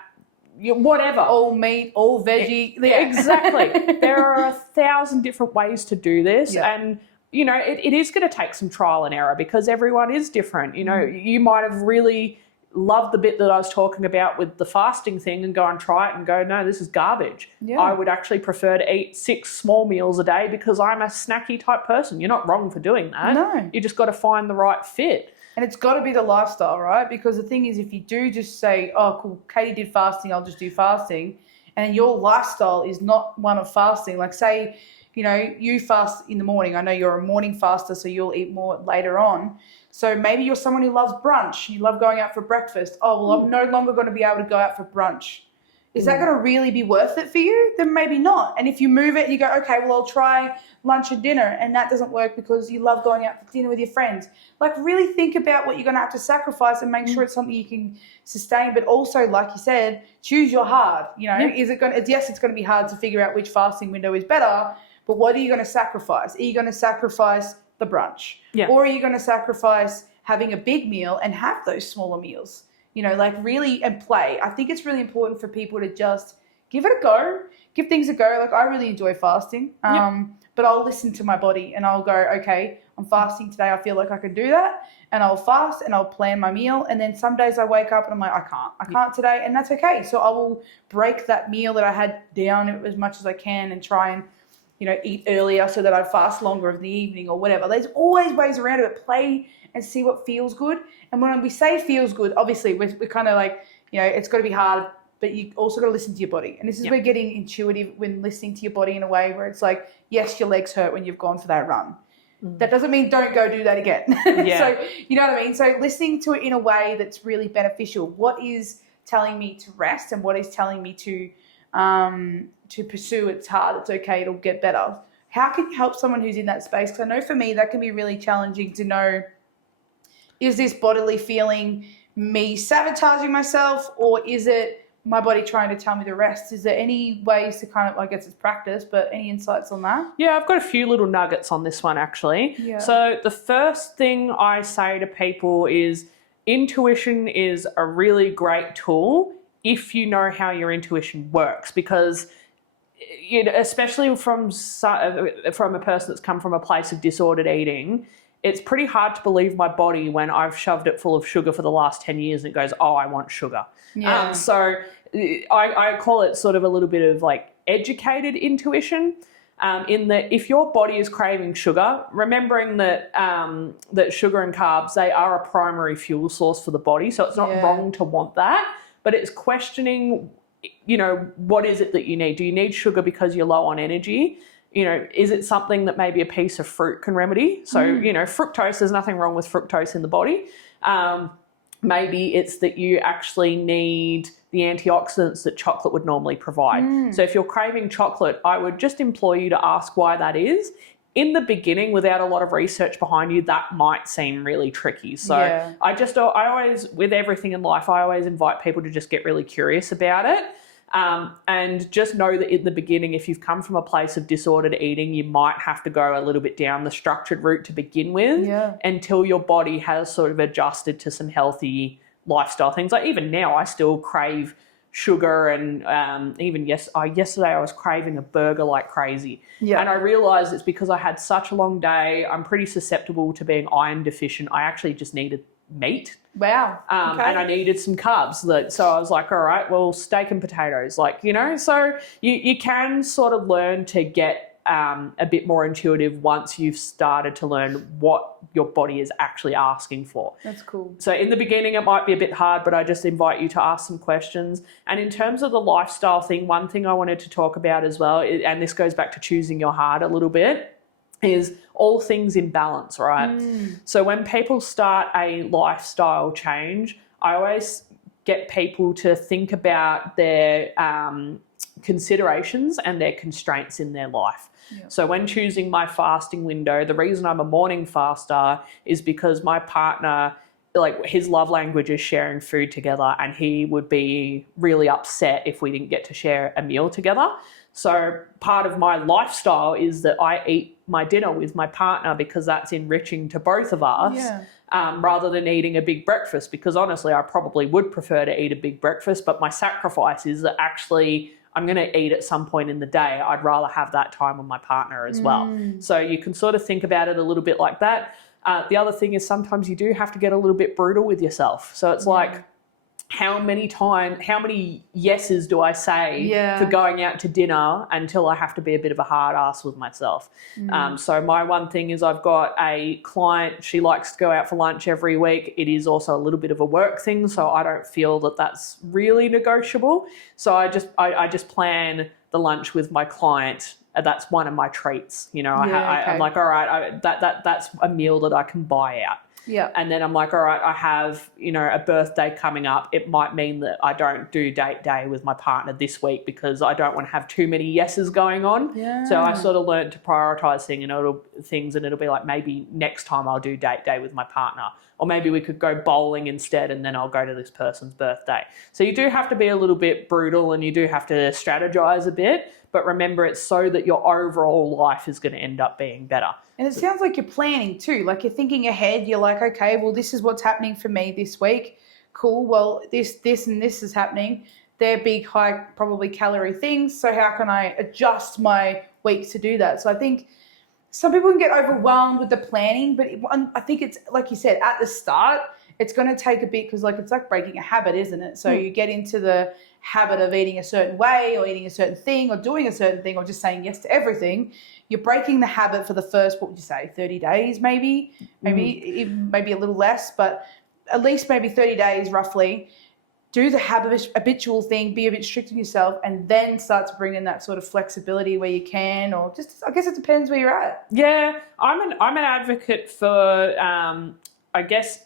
whatever. All meat, all veggie. Exactly. There are 1,000 different ways to do this. And, you know, it is going to take some trial and error because everyone is different. You know, you might have really loved the bit that I was talking about with the fasting thing and go and try it and go, no, this is garbage. I would actually prefer to eat 6 small meals a day because I'm a snacky type person. You're not wrong for doing that. No. You just got to find the right fit. And it's got to be the lifestyle, right? Because the thing is, if you do just say, oh, cool, Katie did fasting, I'll just do fasting, and your lifestyle is not one of fasting, like say, you know, you fast in the morning. I know you're a morning faster, so you'll eat more later on. So maybe you're someone who loves brunch. You love going out for breakfast. Oh, well, I'm no longer going to be able to go out for brunch. Is that going to really be worth it for you? Then maybe not. And if you move it, you go, okay, well, I'll try lunch and dinner, and that doesn't work because you love going out for dinner with your friends. Like, really think about what you're going to have to sacrifice and make sure it's something you can sustain. But also, like you said, choose your hard. You know, is it going to? Yes, it's going to be hard to figure out which fasting window is better. But what are you going to sacrifice? Are you going to sacrifice the brunch, or are you going to sacrifice having a big meal and have those smaller meals? You know, like really, and play. I think it's really important for people to just give it a go, give things a go. Like I really enjoy fasting, but I'll listen to my body and I'll go, okay, I'm fasting today. I feel like I can do that. And I'll fast and I'll plan my meal. And then some days I wake up and I'm like, I can't today. And that's okay. So I will break that meal that I had down as much as I can and try and, you know, eat earlier so that I fast longer in the evening or whatever. There's always ways around it. Play and see what feels good. And when we say feels good, obviously we're kind of like, you know, it's got to be hard, but you also got to listen to your body. And this is where getting intuitive when listening to your body in a way where it's like, yes, your legs hurt when you've gone for that run. That doesn't mean don't go do that again. So, you know what I mean? So listening to it in a way that's really beneficial. What is telling me to rest and what is telling me to pursue? It's hard. It's okay. It'll get better. How can you help someone who's in that space? Because I know for me, that can be really challenging to know, is this bodily feeling me sabotaging myself, or is it my body trying to tell me to rest? Is there any ways to kind of, I guess it's practice, but any insights on that? Yeah, I've got a few little nuggets on this one actually. Yeah. So the first thing I say to people is intuition is a really great tool if you know how your intuition works, because especially from a person that's come from a place of disordered eating, it's pretty hard to believe my body when I've shoved it full of sugar for the last 10 years and it goes, oh, I want sugar. So I call it sort of a little bit of like educated intuition. In that if your body is craving sugar, remembering that that sugar and carbs, they are a primary fuel source for the body, so it's not wrong to want that, but it's questioning, what is it that you need? Do you need sugar because you're low on energy? Is it something that maybe a piece of fruit can remedy? So, fructose, there's nothing wrong with fructose in the body. Maybe it's that you actually need the antioxidants that chocolate would normally provide. So if you're craving chocolate, I would just implore you to ask why that is. In the beginning, without a lot of research behind you, that might seem really tricky. So I always, with everything in life, I always invite people to just get really curious about it. And just know that in the beginning, if you've come from a place of disordered eating, you might have to go a little bit down the structured route to begin with until your body has sort of adjusted to some healthy lifestyle things. Like even now, I still crave sugar, and even yesterday I was craving a burger like crazy. And I realized it's because I had such a long day. I'm pretty susceptible to being iron deficient. I actually just needed meat. Wow. And I needed some carbs. So I was like, all right, well, steak and potatoes, so you can sort of learn to get a bit more intuitive once you've started to learn what your body is actually asking for. That's cool. So in the beginning, it might be a bit hard, but I just invite you to ask some questions. And in terms of the lifestyle thing, one thing I wanted to talk about as well, and this goes back to choosing your heart a little bit, is all things in balance, right? So when people start a lifestyle change, I always get people to think about their considerations and their constraints in their life. So when choosing my fasting window, the reason I'm a morning faster is because my partner, like his love language is sharing food together, and he would be really upset if we didn't get to share a meal together. So part of my lifestyle is that I eat my dinner with my partner because that's enriching to both of us, rather than eating a big breakfast, because honestly, I probably would prefer to eat a big breakfast, but my sacrifice is that actually I'm going to eat at some point in the day. I'd rather have that time with my partner as well. So you can sort of think about it a little bit like that. The other thing is sometimes you do have to get a little bit brutal with yourself. So it's like, how many yeses do I say for going out to dinner until I have to be a bit of a hard ass with myself? So my one thing is I've got a client, she likes to go out for lunch every week. It is also a little bit of a work thing, so I don't feel that that's really negotiable. So I just plan the lunch with my client. That's one of my treats. I'm like, all right, that's a meal that I can buy out. And then I'm like, all right, I have, a birthday coming up. It might mean that I don't do date day with my partner this week because I don't want to have too many yeses going on. So I sort of learned to prioritize things, and it'll be like, maybe next time I'll do date day with my partner, or maybe we could go bowling instead, and then I'll go to this person's birthday. So you do have to be a little bit brutal, and you do have to strategize a bit, but remember, it's so that your overall life is going to end up being better. And it sounds like you're planning too. Like you're thinking ahead. You're like, okay, well, this is what's happening for me this week. Cool. Well, this, and this is happening. They're big, high, probably calorie things. So how can I adjust my week to do that? So I think some people can get overwhelmed with the planning, but I think it's like you said, at the start, it's going to take a bit, because it's like breaking a habit, isn't it? So you get into the habit of eating a certain way, or eating a certain thing, or doing a certain thing, or just saying yes to everything. You're breaking the habit for the first, what would you say, 30 days maybe a little less, but at least maybe 30 days roughly. Do the habitual thing, be a bit strict on yourself, and then start to bring in that sort of flexibility where you can, or just, I guess it depends where you're at. Yeah, I'm an advocate for, I guess,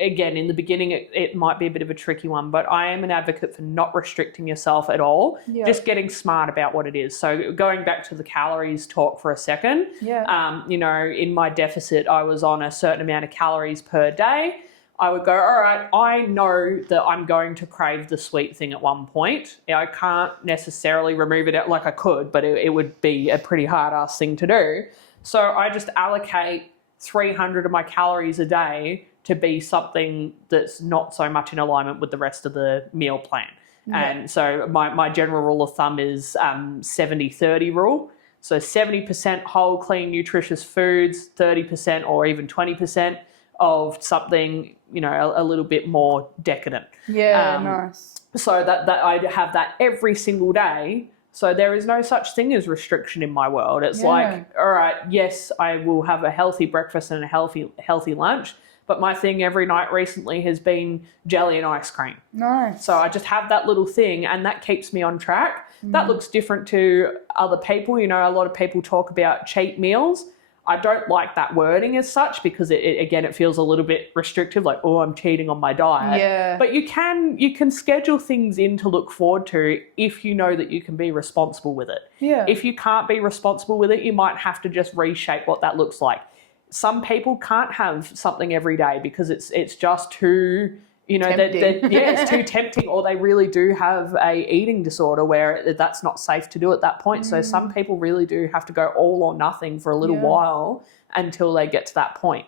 again, in the beginning, it might be a bit of a tricky one, but I am an advocate for not restricting yourself at all, just getting smart about what it is. So going back to the calories talk for a second, in my deficit, I was on a certain amount of calories per day. I would go, all right, I know that I'm going to crave the sweet thing at one point. I can't necessarily remove it out like I could, but it would be a pretty hard-ass thing to do. So I just allocate 300 of my calories a day to be something that's not so much in alignment with the rest of the meal plan. And so my general rule of thumb is 70-30 rule. So 70% whole, clean, nutritious foods, 30% or even 20% of something, a little bit more decadent. Yeah, nice. So that I have that every single day. So there is no such thing as restriction in my world. It's like, all right, yes, I will have a healthy breakfast and a healthy lunch, but my thing every night recently has been jelly and ice cream. Nice. So I just have that little thing, and that keeps me on track. That looks different to other people. A lot of people talk about cheat meals. I don't like that wording as such because it feels a little bit restrictive, like, oh, I'm cheating on my diet. Yeah. But you can schedule things in to look forward to if you know that you can be responsible with it. Yeah. If you can't be responsible with it, you might have to just reshape what that looks like. Some people can't have something every day because it's just too, it's too tempting, or they really do have a eating disorder where that's not safe to do at that point. So some people really do have to go all or nothing for a little while until they get to that point.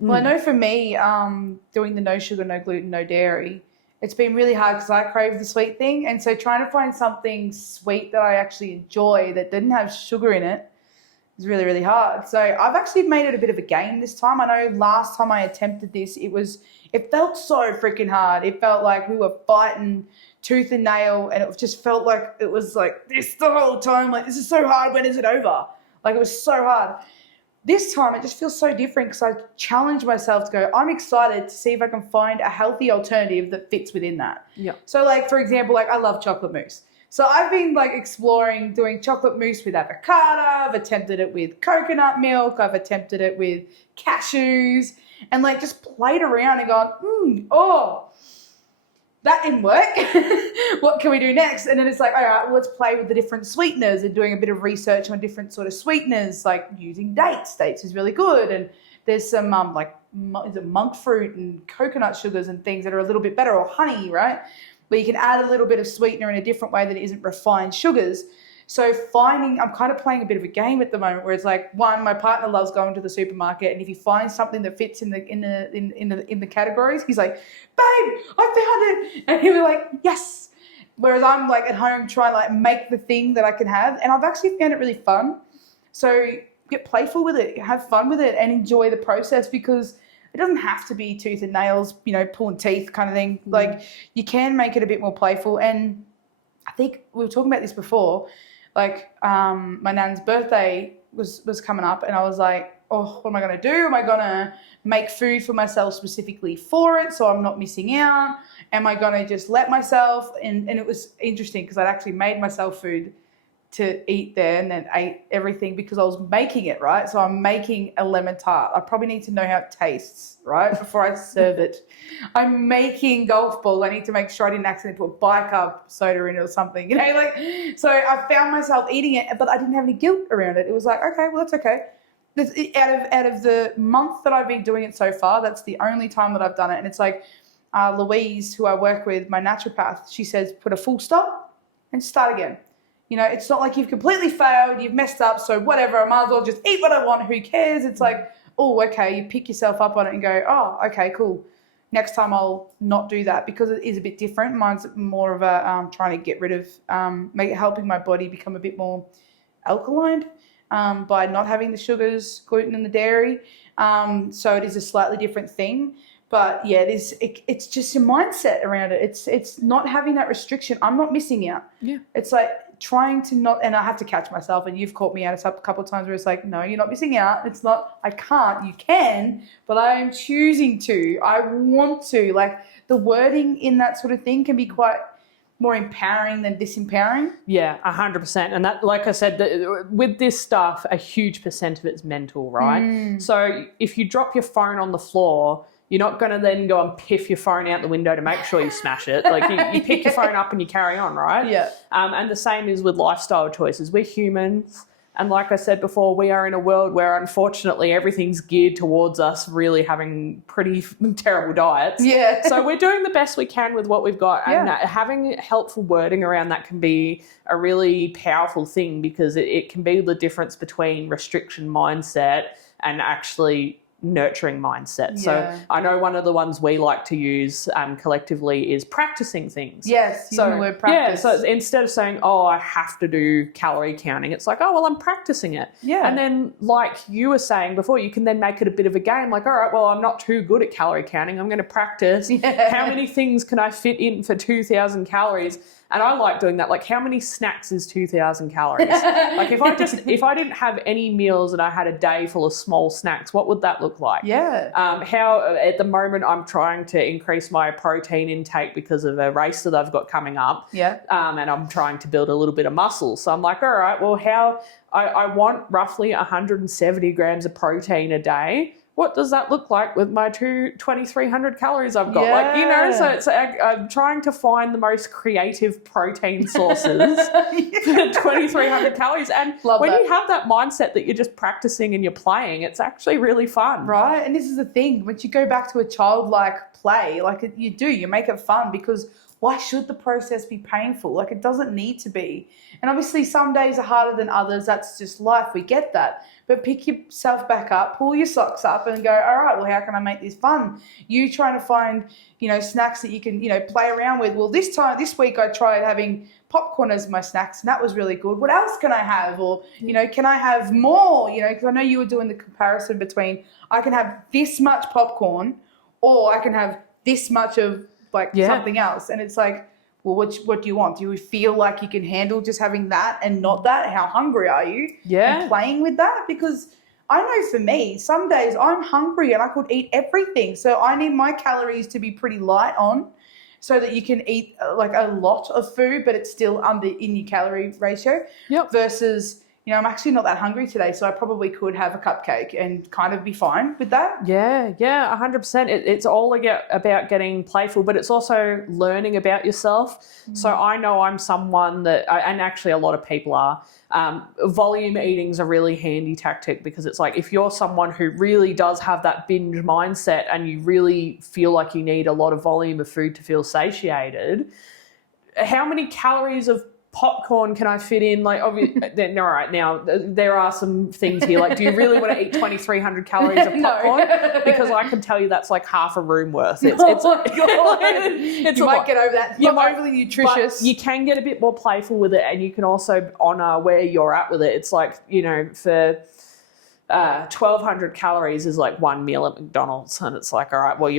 Well, I know for me, doing the no sugar, no gluten, no dairy, it's been really hard because I crave the sweet thing. And so trying to find something sweet that I actually enjoy that didn't have sugar in it is really, really hard. So I've actually made it a bit of a game this time. I know last time I attempted this, it felt so freaking hard. It felt like we were fighting tooth and nail, and it just felt like it was like this the whole time. Like, this is so hard. When is it over? Like, it was so hard. This time it just feels so different because I challenged myself to go, I'm excited to see if I can find a healthy alternative that fits within that. Yeah. So, like, for example, like, I love chocolate mousse. So I've been like exploring doing chocolate mousse with avocado. I've attempted it with coconut milk. I've attempted it with cashews, and like just played around and gone, that didn't work. What can we do next? And then it's like, all right, well, let's play with the different sweeteners and doing a bit of research on different sort of sweeteners, like using dates. Dates is really good. And there's some is it monk fruit and coconut sugars and things that are a little bit better, or honey, right? Where you can add a little bit of sweetener in a different way that isn't refined sugars. So I'm kind of playing a bit of a game at the moment where it's like, one, my partner loves going to the supermarket, and if he finds something that fits in the categories, he's like, babe, I found it, and he'll be like, yes. Whereas I'm like at home trying to like make the thing that I can have, and I've actually found it really fun. So get playful with it, have fun with it, and enjoy the process, because it doesn't have to be tooth and nails, pulling teeth kind of thing. Like, you can make it a bit more playful. And I think we were talking about this before. Like, my nan's birthday was coming up, and I was like, oh, what am I going to do? Am I going to make food for myself specifically for it so I'm not missing out? Am I going to just let myself? And it was interesting because I'd actually made myself food to eat there, and then ate everything because I was making it, right? So I'm making a lemon tart. I probably need to know how it tastes, right, before I serve it. I'm making golf balls. I need to make sure I didn't accidentally put bicarb soda in it or something, so I found myself eating it, but I didn't have any guilt around it. It was like, okay, well, that's okay. Out of the month that I've been doing it so far, that's the only time that I've done it. And it's like, Louise, who I work with, my naturopath, she says, put a full stop and start again. It's not like you've completely failed, you've messed up, so whatever, I might as well just eat what I want, who cares? It's like, oh, okay, you pick yourself up on it and go, oh, okay, cool. Next time I'll not do that, because it is a bit different. Mine's more of a trying to get rid of, helping my body become a bit more alkaline by not having the sugars, gluten and the dairy. So it is a slightly different thing. But yeah, it's just a mindset around it. It's not having that restriction. I'm not missing out. Yeah. It's like trying to not, and I have to catch myself, and you've caught me out a couple of times where it's like, no, you're not missing out. It's not, I can't, you can, but I am choosing to. I want to. Like, the wording in that sort of thing can be quite more empowering than disempowering. Yeah, 100%. And that, like I said, with this stuff, a huge percent of it's mental, right? So if you drop your phone on the floor, you're not going to then go and piff your phone out the window to make sure you smash it. Like, you pick your phone up and you carry on, right? Yeah. And the same is with lifestyle choices. We're humans. And like I said before, we are in a world where, unfortunately, everything's geared towards us really having pretty terrible diets. Yeah. So we're doing the best we can with what we've got. And having helpful wording around that can be a really powerful thing, because it can be the difference between restriction mindset and actually nurturing mindset. Yeah. So I know one of the ones we like to use collectively is practicing things. Yes, using the word practice. Yeah, so instead of saying, oh, I have to do calorie counting, it's like, oh, well, I'm practicing it. Yeah. And then, like you were saying before, you can then make it a bit of a game. Like, all right, well, I'm not too good at calorie counting. I'm going to practice. Yeah. How many things can I fit in for 2,000 calories? And I like doing that. Like, how many snacks is 2,000 calories? Like, if I didn't have any meals and I had a day full of small snacks, what would that look like? Yeah. How at the moment I'm trying to increase my protein intake because of a race that I've got coming up. Yeah. And I'm trying to build a little bit of muscle. So I'm like, all right, well, I want roughly 170 grams of protein a day. What does that look like with my 2,300 calories I've got? Yeah. Like, you know, so it's I'm trying to find the most creative protein sources for 2,300 calories. And when you have that mindset that you're just practicing and you're playing, it's actually really fun. Right. And this is the thing, once you go back to a childlike play, like you make it fun, because why should the process be painful? Like, it doesn't need to be. And obviously some days are harder than others. That's just life. We get that. But pick yourself back up, pull your socks up and go, all right, well, how can I make this fun? You trying to find, snacks that you can, play around with. Well, this week I tried having popcorn as my snacks and that was really good. What else can I have? Or, can I have more? Because I know you were doing the comparison between I can have this much popcorn or I can have this much of something else. And it's like, well, what do you want? Do you feel like you can handle just having that and not that? How hungry are you? Yeah. And playing with that? Because I know for me, some days I'm hungry and I could eat everything. So I need my calories to be pretty light on so that you can eat like a lot of food, but it's still in your calorie ratio. Yep. Versus, I'm actually not that hungry today, so I probably could have a cupcake and kind of be fine with that. Yeah, 100%. It's all about getting playful, but it's also learning about yourself. So I know I'm someone that, and actually a lot of people are, volume eating is a really handy tactic, because it's like if you're someone who really does have that binge mindset and you really feel like you need a lot of volume of food to feel satiated, how many calories of popcorn can I fit in? Like, obviously, all right, now there are some things here. Like, do you really want to eat 2,300 calories of popcorn? No. Because I can tell you that's like half a room worth. It's You might get over that. You're overly nutritious. But you can get a bit more playful with it, and you can also honour where you're at with it. It's like, for 1,200 calories is like one meal at McDonald's, and it's like, all right, well, all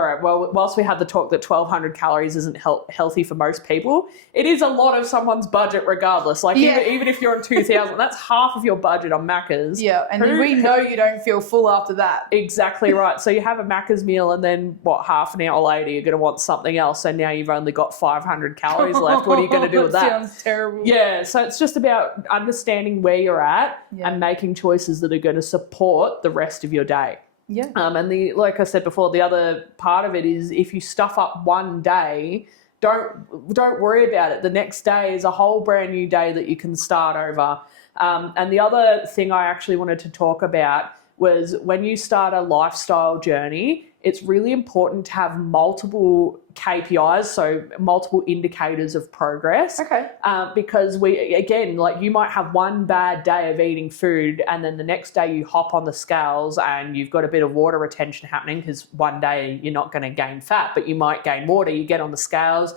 right, well, whilst we had the talk that 1,200 calories isn't healthy for most people, it is a lot of someone's budget regardless. Like, even if you're on 2,000, that's half of your budget on Macca's. Yeah, and we know you don't feel full after that. Exactly right. So you have a Macca's meal, and then half an hour later you're going to want something else, and now you've only got 500 calories left. What are you going to do with that? Sounds terrible. Yeah, so it's just about understanding where you're at and making choices that are going to support the rest of your day. Yeah. And like I said before, the other part of it is if you stuff up one day, don't worry about it. The next day is a whole brand new day that you can start over. And the other thing I actually wanted to talk about was when you start a lifestyle journey, it's really important to have multiple KPIs, so multiple indicators of progress. Okay. Because you might have one bad day of eating food, and then the next day you hop on the scales and you've got a bit of water retention happening, because one day you're not going to gain fat, but you might gain water. You get on the scales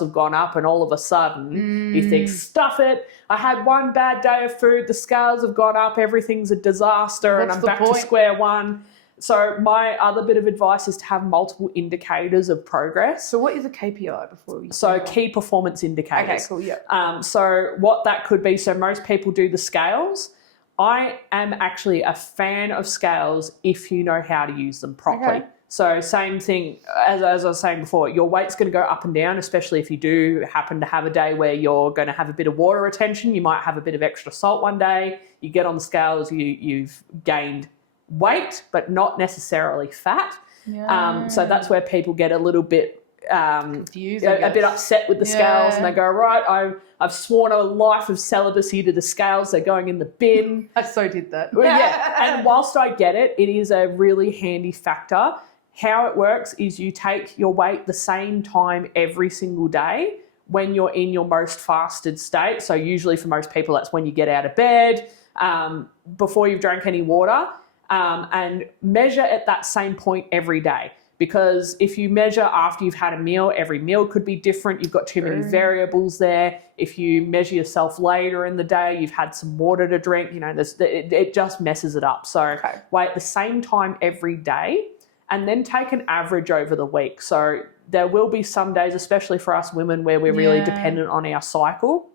have gone up, and all of a sudden you think, stuff it, I had one bad day of food, the scales have gone up, everything's a disaster, and I'm back to square one. So my other bit of advice is to have multiple indicators of progress. So what is a KPI before we... So key performance indicators. Okay, cool, yeah. So what that could be, so most people do the scales. I am actually a fan of scales if you know how to use them properly. Okay. So same thing, as I was saying before, your weight's going to go up and down, especially if you do happen to have a day where you're going to have a bit of water retention. You might have a bit of extra salt one day. You get on the scales, you've gained weight, but not necessarily fat. Yeah. So that's where people get a little bit confused, a bit upset with the scales, and they go, right, I've sworn a life of celibacy to the scales, they're going in the bin. I so did that. Well, yeah. And whilst I get it, it is a really handy factor. How it works is you take your weight the same time every single day when you're in your most fasted state. So usually for most people, that's when you get out of bed. before you've drank any water, and measure at that same point every day. Because if you measure after you've had a meal, every meal could be different. You've got too many variables there. If you measure yourself later in the day, you've had some water to drink, it just messes it up. So weigh at the same time every day, and then take an average over the week. So there will be some days, especially for us women, where we're really dependent on our cycle.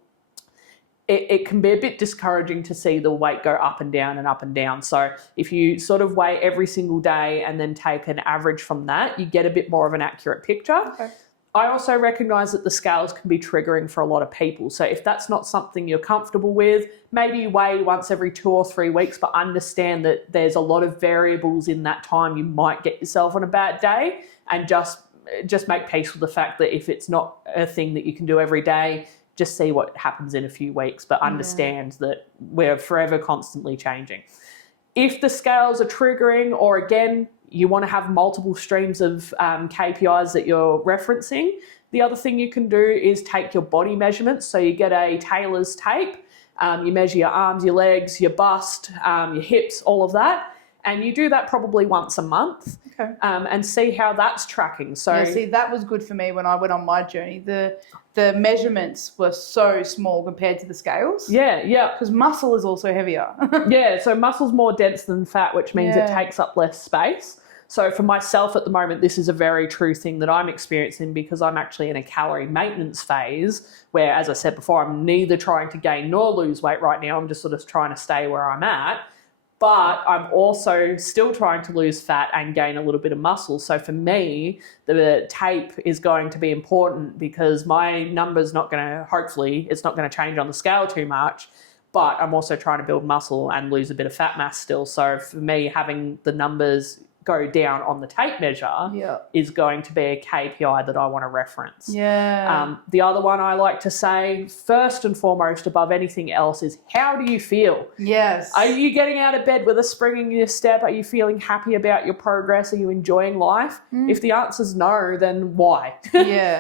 It can be a bit discouraging to see the weight go up and down and up and down. So if you sort of weigh every single day and then take an average from that, you get a bit more of an accurate picture. Okay. I also recognise that the scales can be triggering for a lot of people. So if that's not something you're comfortable with, maybe you weigh once every 2 or 3 weeks, but understand that there's a lot of variables in that time. You might get yourself on a bad day, and just make peace with the fact that if it's not a thing that you can do every day, just see what happens in a few weeks, but understand that we're forever constantly changing. If the scales are triggering, or again, you want to have multiple streams of KPIs that you're referencing, the other thing you can do is take your body measurements. So you get a tailor's tape, you measure your arms, your legs, your bust, your hips, all of that. And you do that probably once a month, and see how that's tracking. So see, that was good for me when I went on my journey. The measurements were so small compared to the scales. Yeah. Because muscle is also heavier. Yeah, so muscle's more dense than fat, which means it takes up less space. So for myself at the moment, this is a very true thing that I'm experiencing, because I'm actually in a calorie maintenance phase where, as I said before, I'm neither trying to gain nor lose weight right now. I'm just sort of trying to stay where I'm at. But I'm also still trying to lose fat and gain a little bit of muscle. So for me, the tape is going to be important, because my number's not going to, hopefully, it's not going to change on the scale too much. But I'm also trying to build muscle and lose a bit of fat mass still. So for me, having the numbers go down on the tape measure is going to be a KPI that I want to reference. The other one I like to say, first and foremost, above anything else, is how do you feel? Yes. Are you getting out of bed with a spring in your step? Are you feeling happy about your progress? Are you enjoying life? If the answer's no, then why?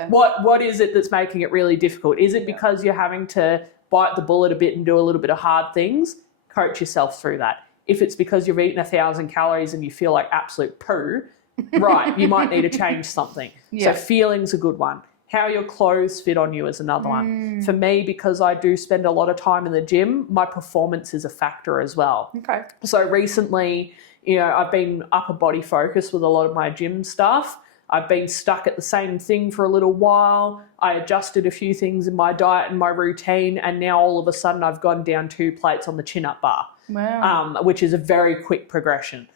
What is it that's making it really difficult? Is it because you're having to bite the bullet a bit and do a little bit of hard things? Coach yourself through that. If it's because you've eaten 1,000 calories and you feel like absolute poo, right, you might need to change something. So feeling's a good one. How your clothes fit on you is another one. For me, because I do spend a lot of time in the gym, my performance is a factor as well. So recently, I've been upper body focused with a lot of my gym stuff. I've been stuck at the same thing for a little while. I adjusted a few things in my diet and my routine, and now all of a sudden I've gone down 2 plates on the chin-up bar. Wow. Which is a very quick progression.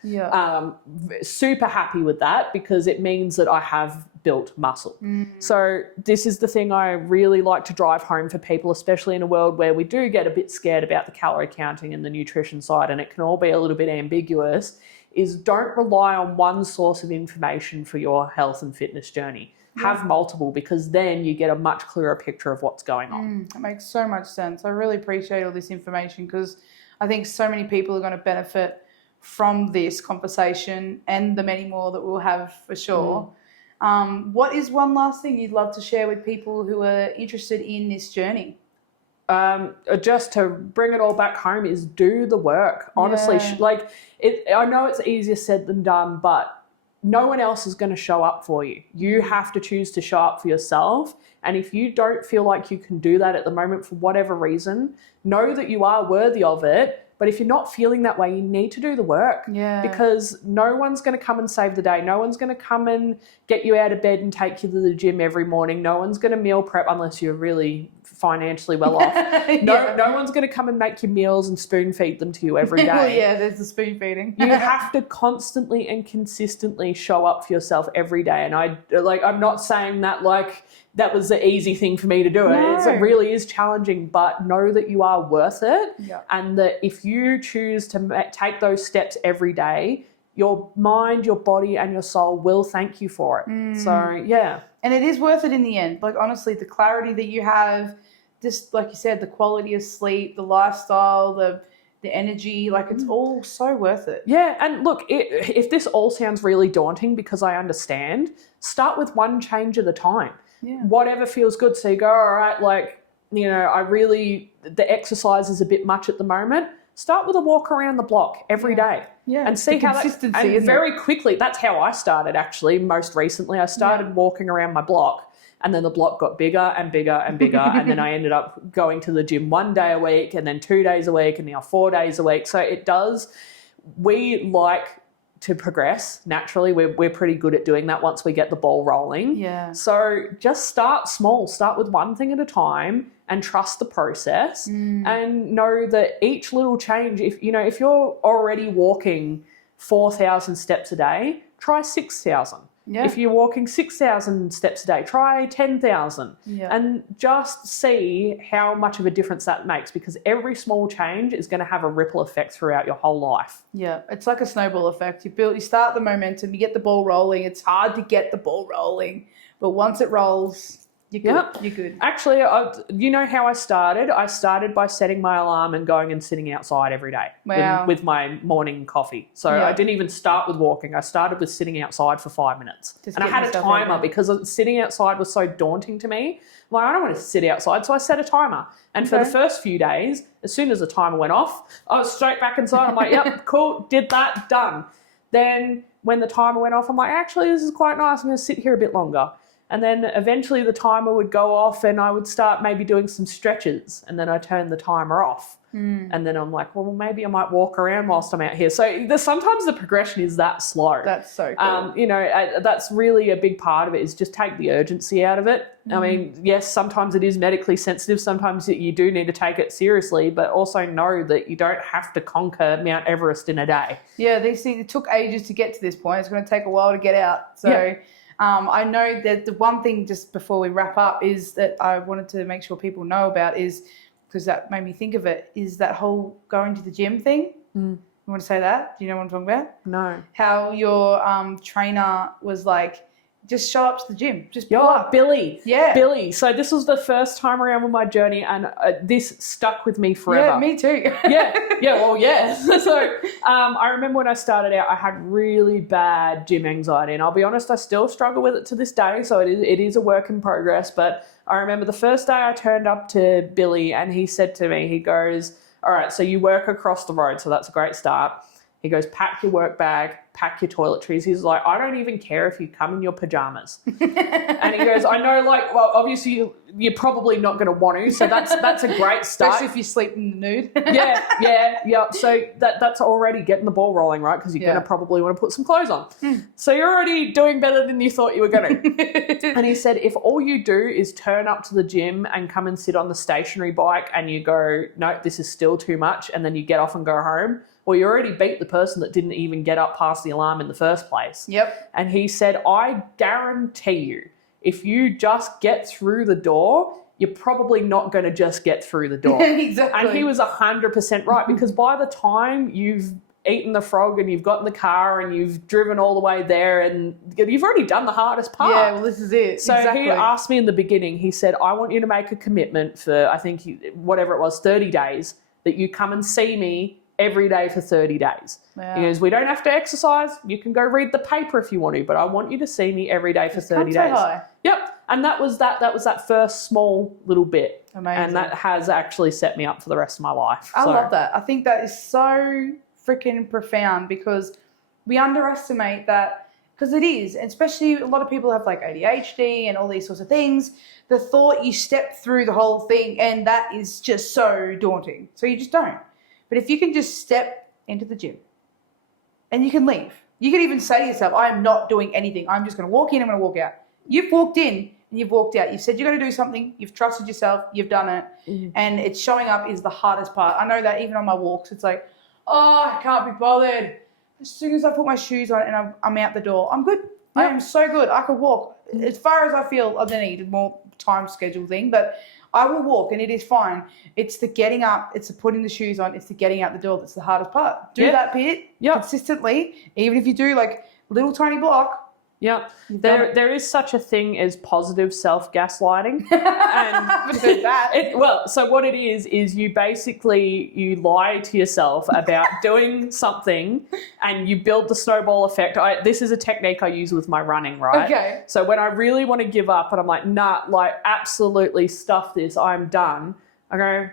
Super happy with that, because it means that I have built muscle. So this is the thing I really like to drive home for people, especially in a world where we do get a bit scared about the calorie counting and the nutrition side, and it can all be a little bit ambiguous, is don't rely on one source of information for your health and fitness journey. Have multiple, because then you get a much clearer picture of what's going on. That makes so much sense. I really appreciate all this information, because I think so many people are going to benefit from this conversation and the many more that we'll have for sure. What is one last thing you'd love to share with people who are interested in this journey? Just to bring it all back home, is do the work. Honestly, I know it's easier said than done, but no one else is going to show up for you. You have to choose to show up for yourself. And if you don't feel like you can do that at the moment for whatever reason, know that you are worthy of it. But if you're not feeling that way, you need to do the work. Because no one's going to come and save the day. No one's going to come and get you out of bed and take you to the gym every morning. No one's going to meal prep unless you're really financially well off. No one's going to come and make you meals and spoon feed them to you every day. There's the spoon feeding. You have to constantly and consistently show up for yourself every day. And I'm not saying that like that was the easy thing for me to do. It really is challenging, but know that you are worth it. And that if you choose to take those steps every day, your mind, your body, and your soul will thank you for it. So, And it is worth it in the end. Like, honestly, the clarity that you have, just like you said, the quality of sleep, the lifestyle, the energy, like it's all so worth it. Yeah, and look, if this all sounds really daunting, because I understand, start with one change at a time. Whatever feels good. So you go, all right, the exercise is a bit much at the moment. start with a walk around the block every day. Yeah, and see how consistency, that, and isn't very quickly, that's how I started actually. Most recently, I started walking around my block, and then the block got bigger and bigger and bigger, and then I ended up going to the gym 1 day a week, and then 2 days a week, and now 4 days a week. So it does. We like to progress naturally. We're pretty good at doing that once we get the ball rolling. Yeah. So just start small. Start with one thing at a time and trust the process and know that each little change, if you're already walking 4,000 steps a day, try 6,000. Yeah. If you're walking 6,000 steps a day, try 10,000 and just see how much of a difference that makes, because every small change is going to have a ripple effect throughout your whole life. Yeah, it's like a snowball effect. You start the momentum, you get the ball rolling. It's hard to get the ball rolling, but once it rolls, you're good. Yep. You're good. Actually, you know how I started? I started by setting my alarm and going and sitting outside every day with my morning coffee. So I didn't even start with walking. I started with sitting outside for 5 minutes. And I had a timer because sitting outside was so daunting to me. I'm like, I don't want to sit outside. So I set a timer. And for the first few days, as soon as the timer went off, I was straight back inside. I'm like, yep, cool, did that, done. Then when the timer went off, I'm like, actually, this is quite nice. I'm going to sit here a bit longer. And then eventually the timer would go off and I would start maybe doing some stretches, and then I turned the timer off. And then I'm like, well, maybe I might walk around whilst I'm out here. So sometimes the progression is that slow. That's so cool. That's really a big part of it, is just take the urgency out of it. I mean, yes, sometimes it is medically sensitive. Sometimes you do need to take it seriously, but also know that you don't have to conquer Mount Everest in a day. Yeah, these things, it took ages to get to this point. It's going to take a while to get out. So I know that the one thing, just before we wrap up, is that I wanted to make sure people know about is, because that made me think of it, is that whole going to the gym thing. You want to say that? Do you know what I'm talking about? No. How your trainer was like, just show up to the gym. Just pull up. Billy. Yeah. Billy. So this was the first time around with my journey, and this stuck with me forever. Yeah, me too. So I remember when I started out, I had really bad gym anxiety, and I'll be honest, I still struggle with it to this day. So it is a work in progress. But I remember the first day I turned up to Billy, and he said to me, he goes, all right, so you work across the road, so that's a great start. He goes, pack your work bag, pack your toiletries. He's like, I don't even care if you come in your pajamas. And he goes, I know, like, well, obviously you're probably not going to want to, so that's a great start. Especially if you sleep in the nude. Yeah. So that's already getting the ball rolling, right? Because you're going to probably want to put some clothes on. So you're already doing better than you thought you were going to. And he said, if all you do is turn up to the gym and come and sit on the stationary bike and you go, no, this is still too much, and then you get off and go home, well, you already beat the person that didn't even get up past the alarm in the first place. Yep. And he said, I guarantee you, if you just get through the door, you're probably not going to just get through the door. Exactly. And he was 100% right, because by the time you've eaten the frog and you've got in the car and you've driven all the way there, and you've already done the hardest part. Yeah, well, this is it. So he asked me in the beginning, he said, I want you to make a commitment for, I think, whatever it was, 30 days, that you come and see me every day for 30 days. Wow. He goes, we don't have to exercise. You can go read the paper if you want to, but I want you to see me every day for 30 days. High. Yep. And that was that first small little bit. Amazing. And that has actually set me up for the rest of my life. I love that. I think that is so freaking profound, because we underestimate that, because it is, especially a lot of people have like ADHD and all these sorts of things. The thought you step through the whole thing, and that is just so daunting. So you just don't. But if you can just step into the gym and you can leave, you can even say to yourself, I am not doing anything. I'm just going to walk in, I'm going to walk out. You've walked in and you've walked out. You've said you're going to do something. You've trusted yourself. You've done it. And it's showing up is the hardest part. I know that even on my walks, it's like, oh, I can't be bothered. As soon as I put my shoes on and I'm out the door, I'm good. Yep. I am so good. I could walk. As far as I feel, I don't need a more time schedule thing, but I will walk and it is fine. It's the getting up, it's the putting the shoes on, it's the getting out the door that's the hardest part. Do that bit consistently, even if you do like little tiny block. Yeah, there is such a thing as positive self-gaslighting. So what it is you basically, you lie to yourself about doing something and you build the snowball effect. This is a technique I use with my running, right? Okay. So when I really want to give up and I'm like, nah, like absolutely stuff this, I'm done. I go,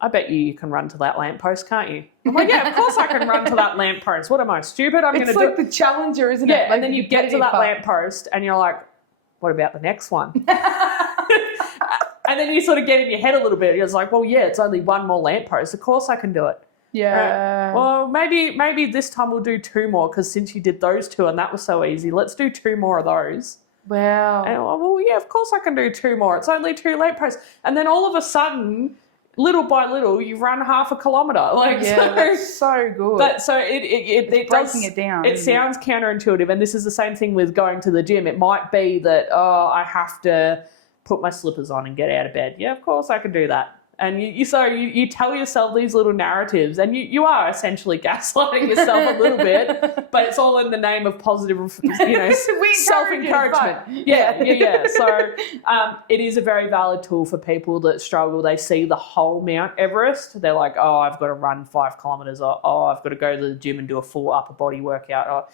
I bet you can run to that lamppost, can't you? I'm like, yeah, of course I can run to that lamppost. What am I, stupid? I'm going to do It's like the Challenger, isn't it? Yeah, Like and then you get to that lamppost and you're like, what about the next one? And then you sort of get in your head a little bit. It's like, well, yeah, it's only one more lamppost. Of course I can do it. Yeah. Well, maybe this time we'll do 2 more because since you did those 2 and that was so easy, let's do 2 more of those. Wow. And well, yeah, of course I can do 2 more. It's only 2 lampposts. And then all of a sudden, little by little, you run half a kilometre. Like, yeah, that's so good. It breaking does, it down. It sounds counterintuitive, and this is the same thing with going to the gym. It might be that, I have to put my slippers on and get out of bed. Yeah, of course I can do that. And you tell yourself these little narratives, and you are essentially gaslighting yourself a little bit, but it's all in the name of positive, self-encouragement. Yeah. So it is a very valid tool for people that struggle. They see the whole Mount Everest. They're like, oh, I've got to run 5 kilometres, or oh, I've got to go to the gym and do a full upper body workout, or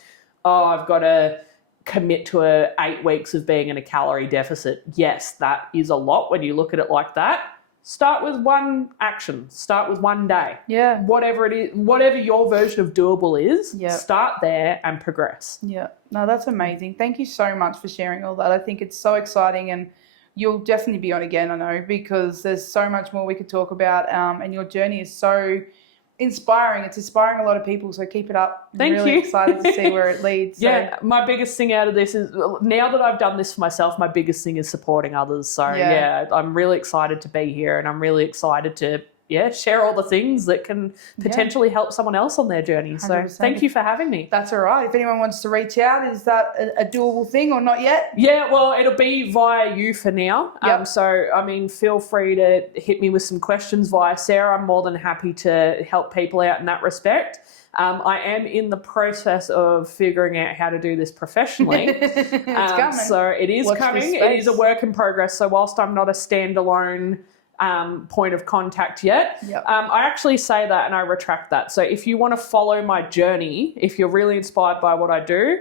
oh, I've got to commit to 8 weeks of being in a calorie deficit. Yes, that is a lot when you look at it like that. Start with one action. Start with one day. Yeah. Whatever it is, whatever your version of doable is, start there and progress. Yeah. No, that's amazing. Thank you so much for sharing all that. I think it's so exciting, and you'll definitely be on again, I know, because there's so much more we could talk about, and your journey is so inspiring. It's inspiring a lot of people, so keep it up. I'm really excited to see where it leads. So. Yeah, my biggest thing out of this is, now that I've done this for myself, my biggest thing is supporting others. So yeah, I'm really excited to be here, and I'm really excited to share all the things that can potentially help someone else on their journey. So 100%. Thank you for having me. That's all right. If anyone wants to reach out, is that a doable thing or not yet? Yeah, well, it'll be via you for now. Yep. So, I mean, feel free to hit me with some questions via Sarah. I'm more than happy to help people out in that respect. I am in the process of figuring out how to do this professionally. It's coming. So it is coming. It is a work in progress. So whilst I'm not a standalone point of contact yet. Yep. I actually say that and I retract that. So if you want to follow my journey, if you're really inspired by what I do,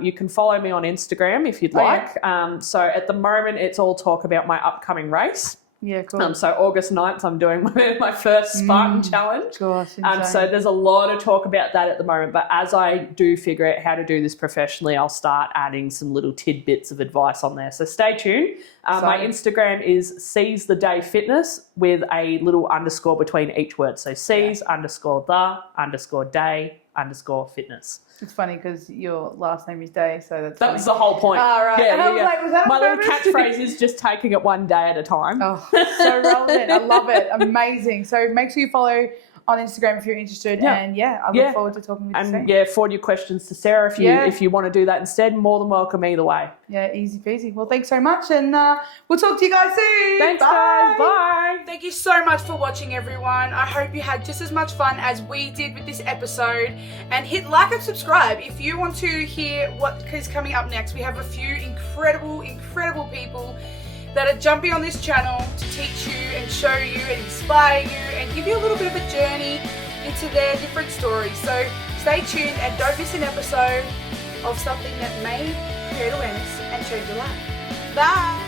you can follow me on Instagram if you'd like. Yeah. So at the moment, it's all talk about my upcoming race. Yeah, cool. So August 9th, I'm doing my first Spartan challenge. Gosh, so there's a lot of talk about that at the moment. But as I do figure out how to do this professionally, I'll start adding some little tidbits of advice on there. So stay tuned. My Instagram is Seize the Day Fitness with a little underscore between each word. So seize _ day _ fitness. It's funny because your last name is Day, so that was the whole point. Oh, right. Yeah, and I was like, was that my little catchphrase is just taking it one day at a time. Oh, so relevant. I love it. Amazing. So make sure you follow on Instagram if you're interested. Yeah. And I look forward to talking with you soon. And forward your questions to Sarah if you want to do that instead. More than welcome either way. Yeah, easy peasy. Well, thanks so much, and we'll talk to you guys soon. Thanks, guys. Bye. Thank you so much for watching, everyone. I hope you had just as much fun as we did with this episode. And hit like and subscribe if you want to hear what is coming up next. We have a few incredible people that are jumping on this channel to teach you and show you and inspire you and give you a little bit of a journey into their different stories. So stay tuned and don't miss an episode of something that may create awareness and change your life. Bye!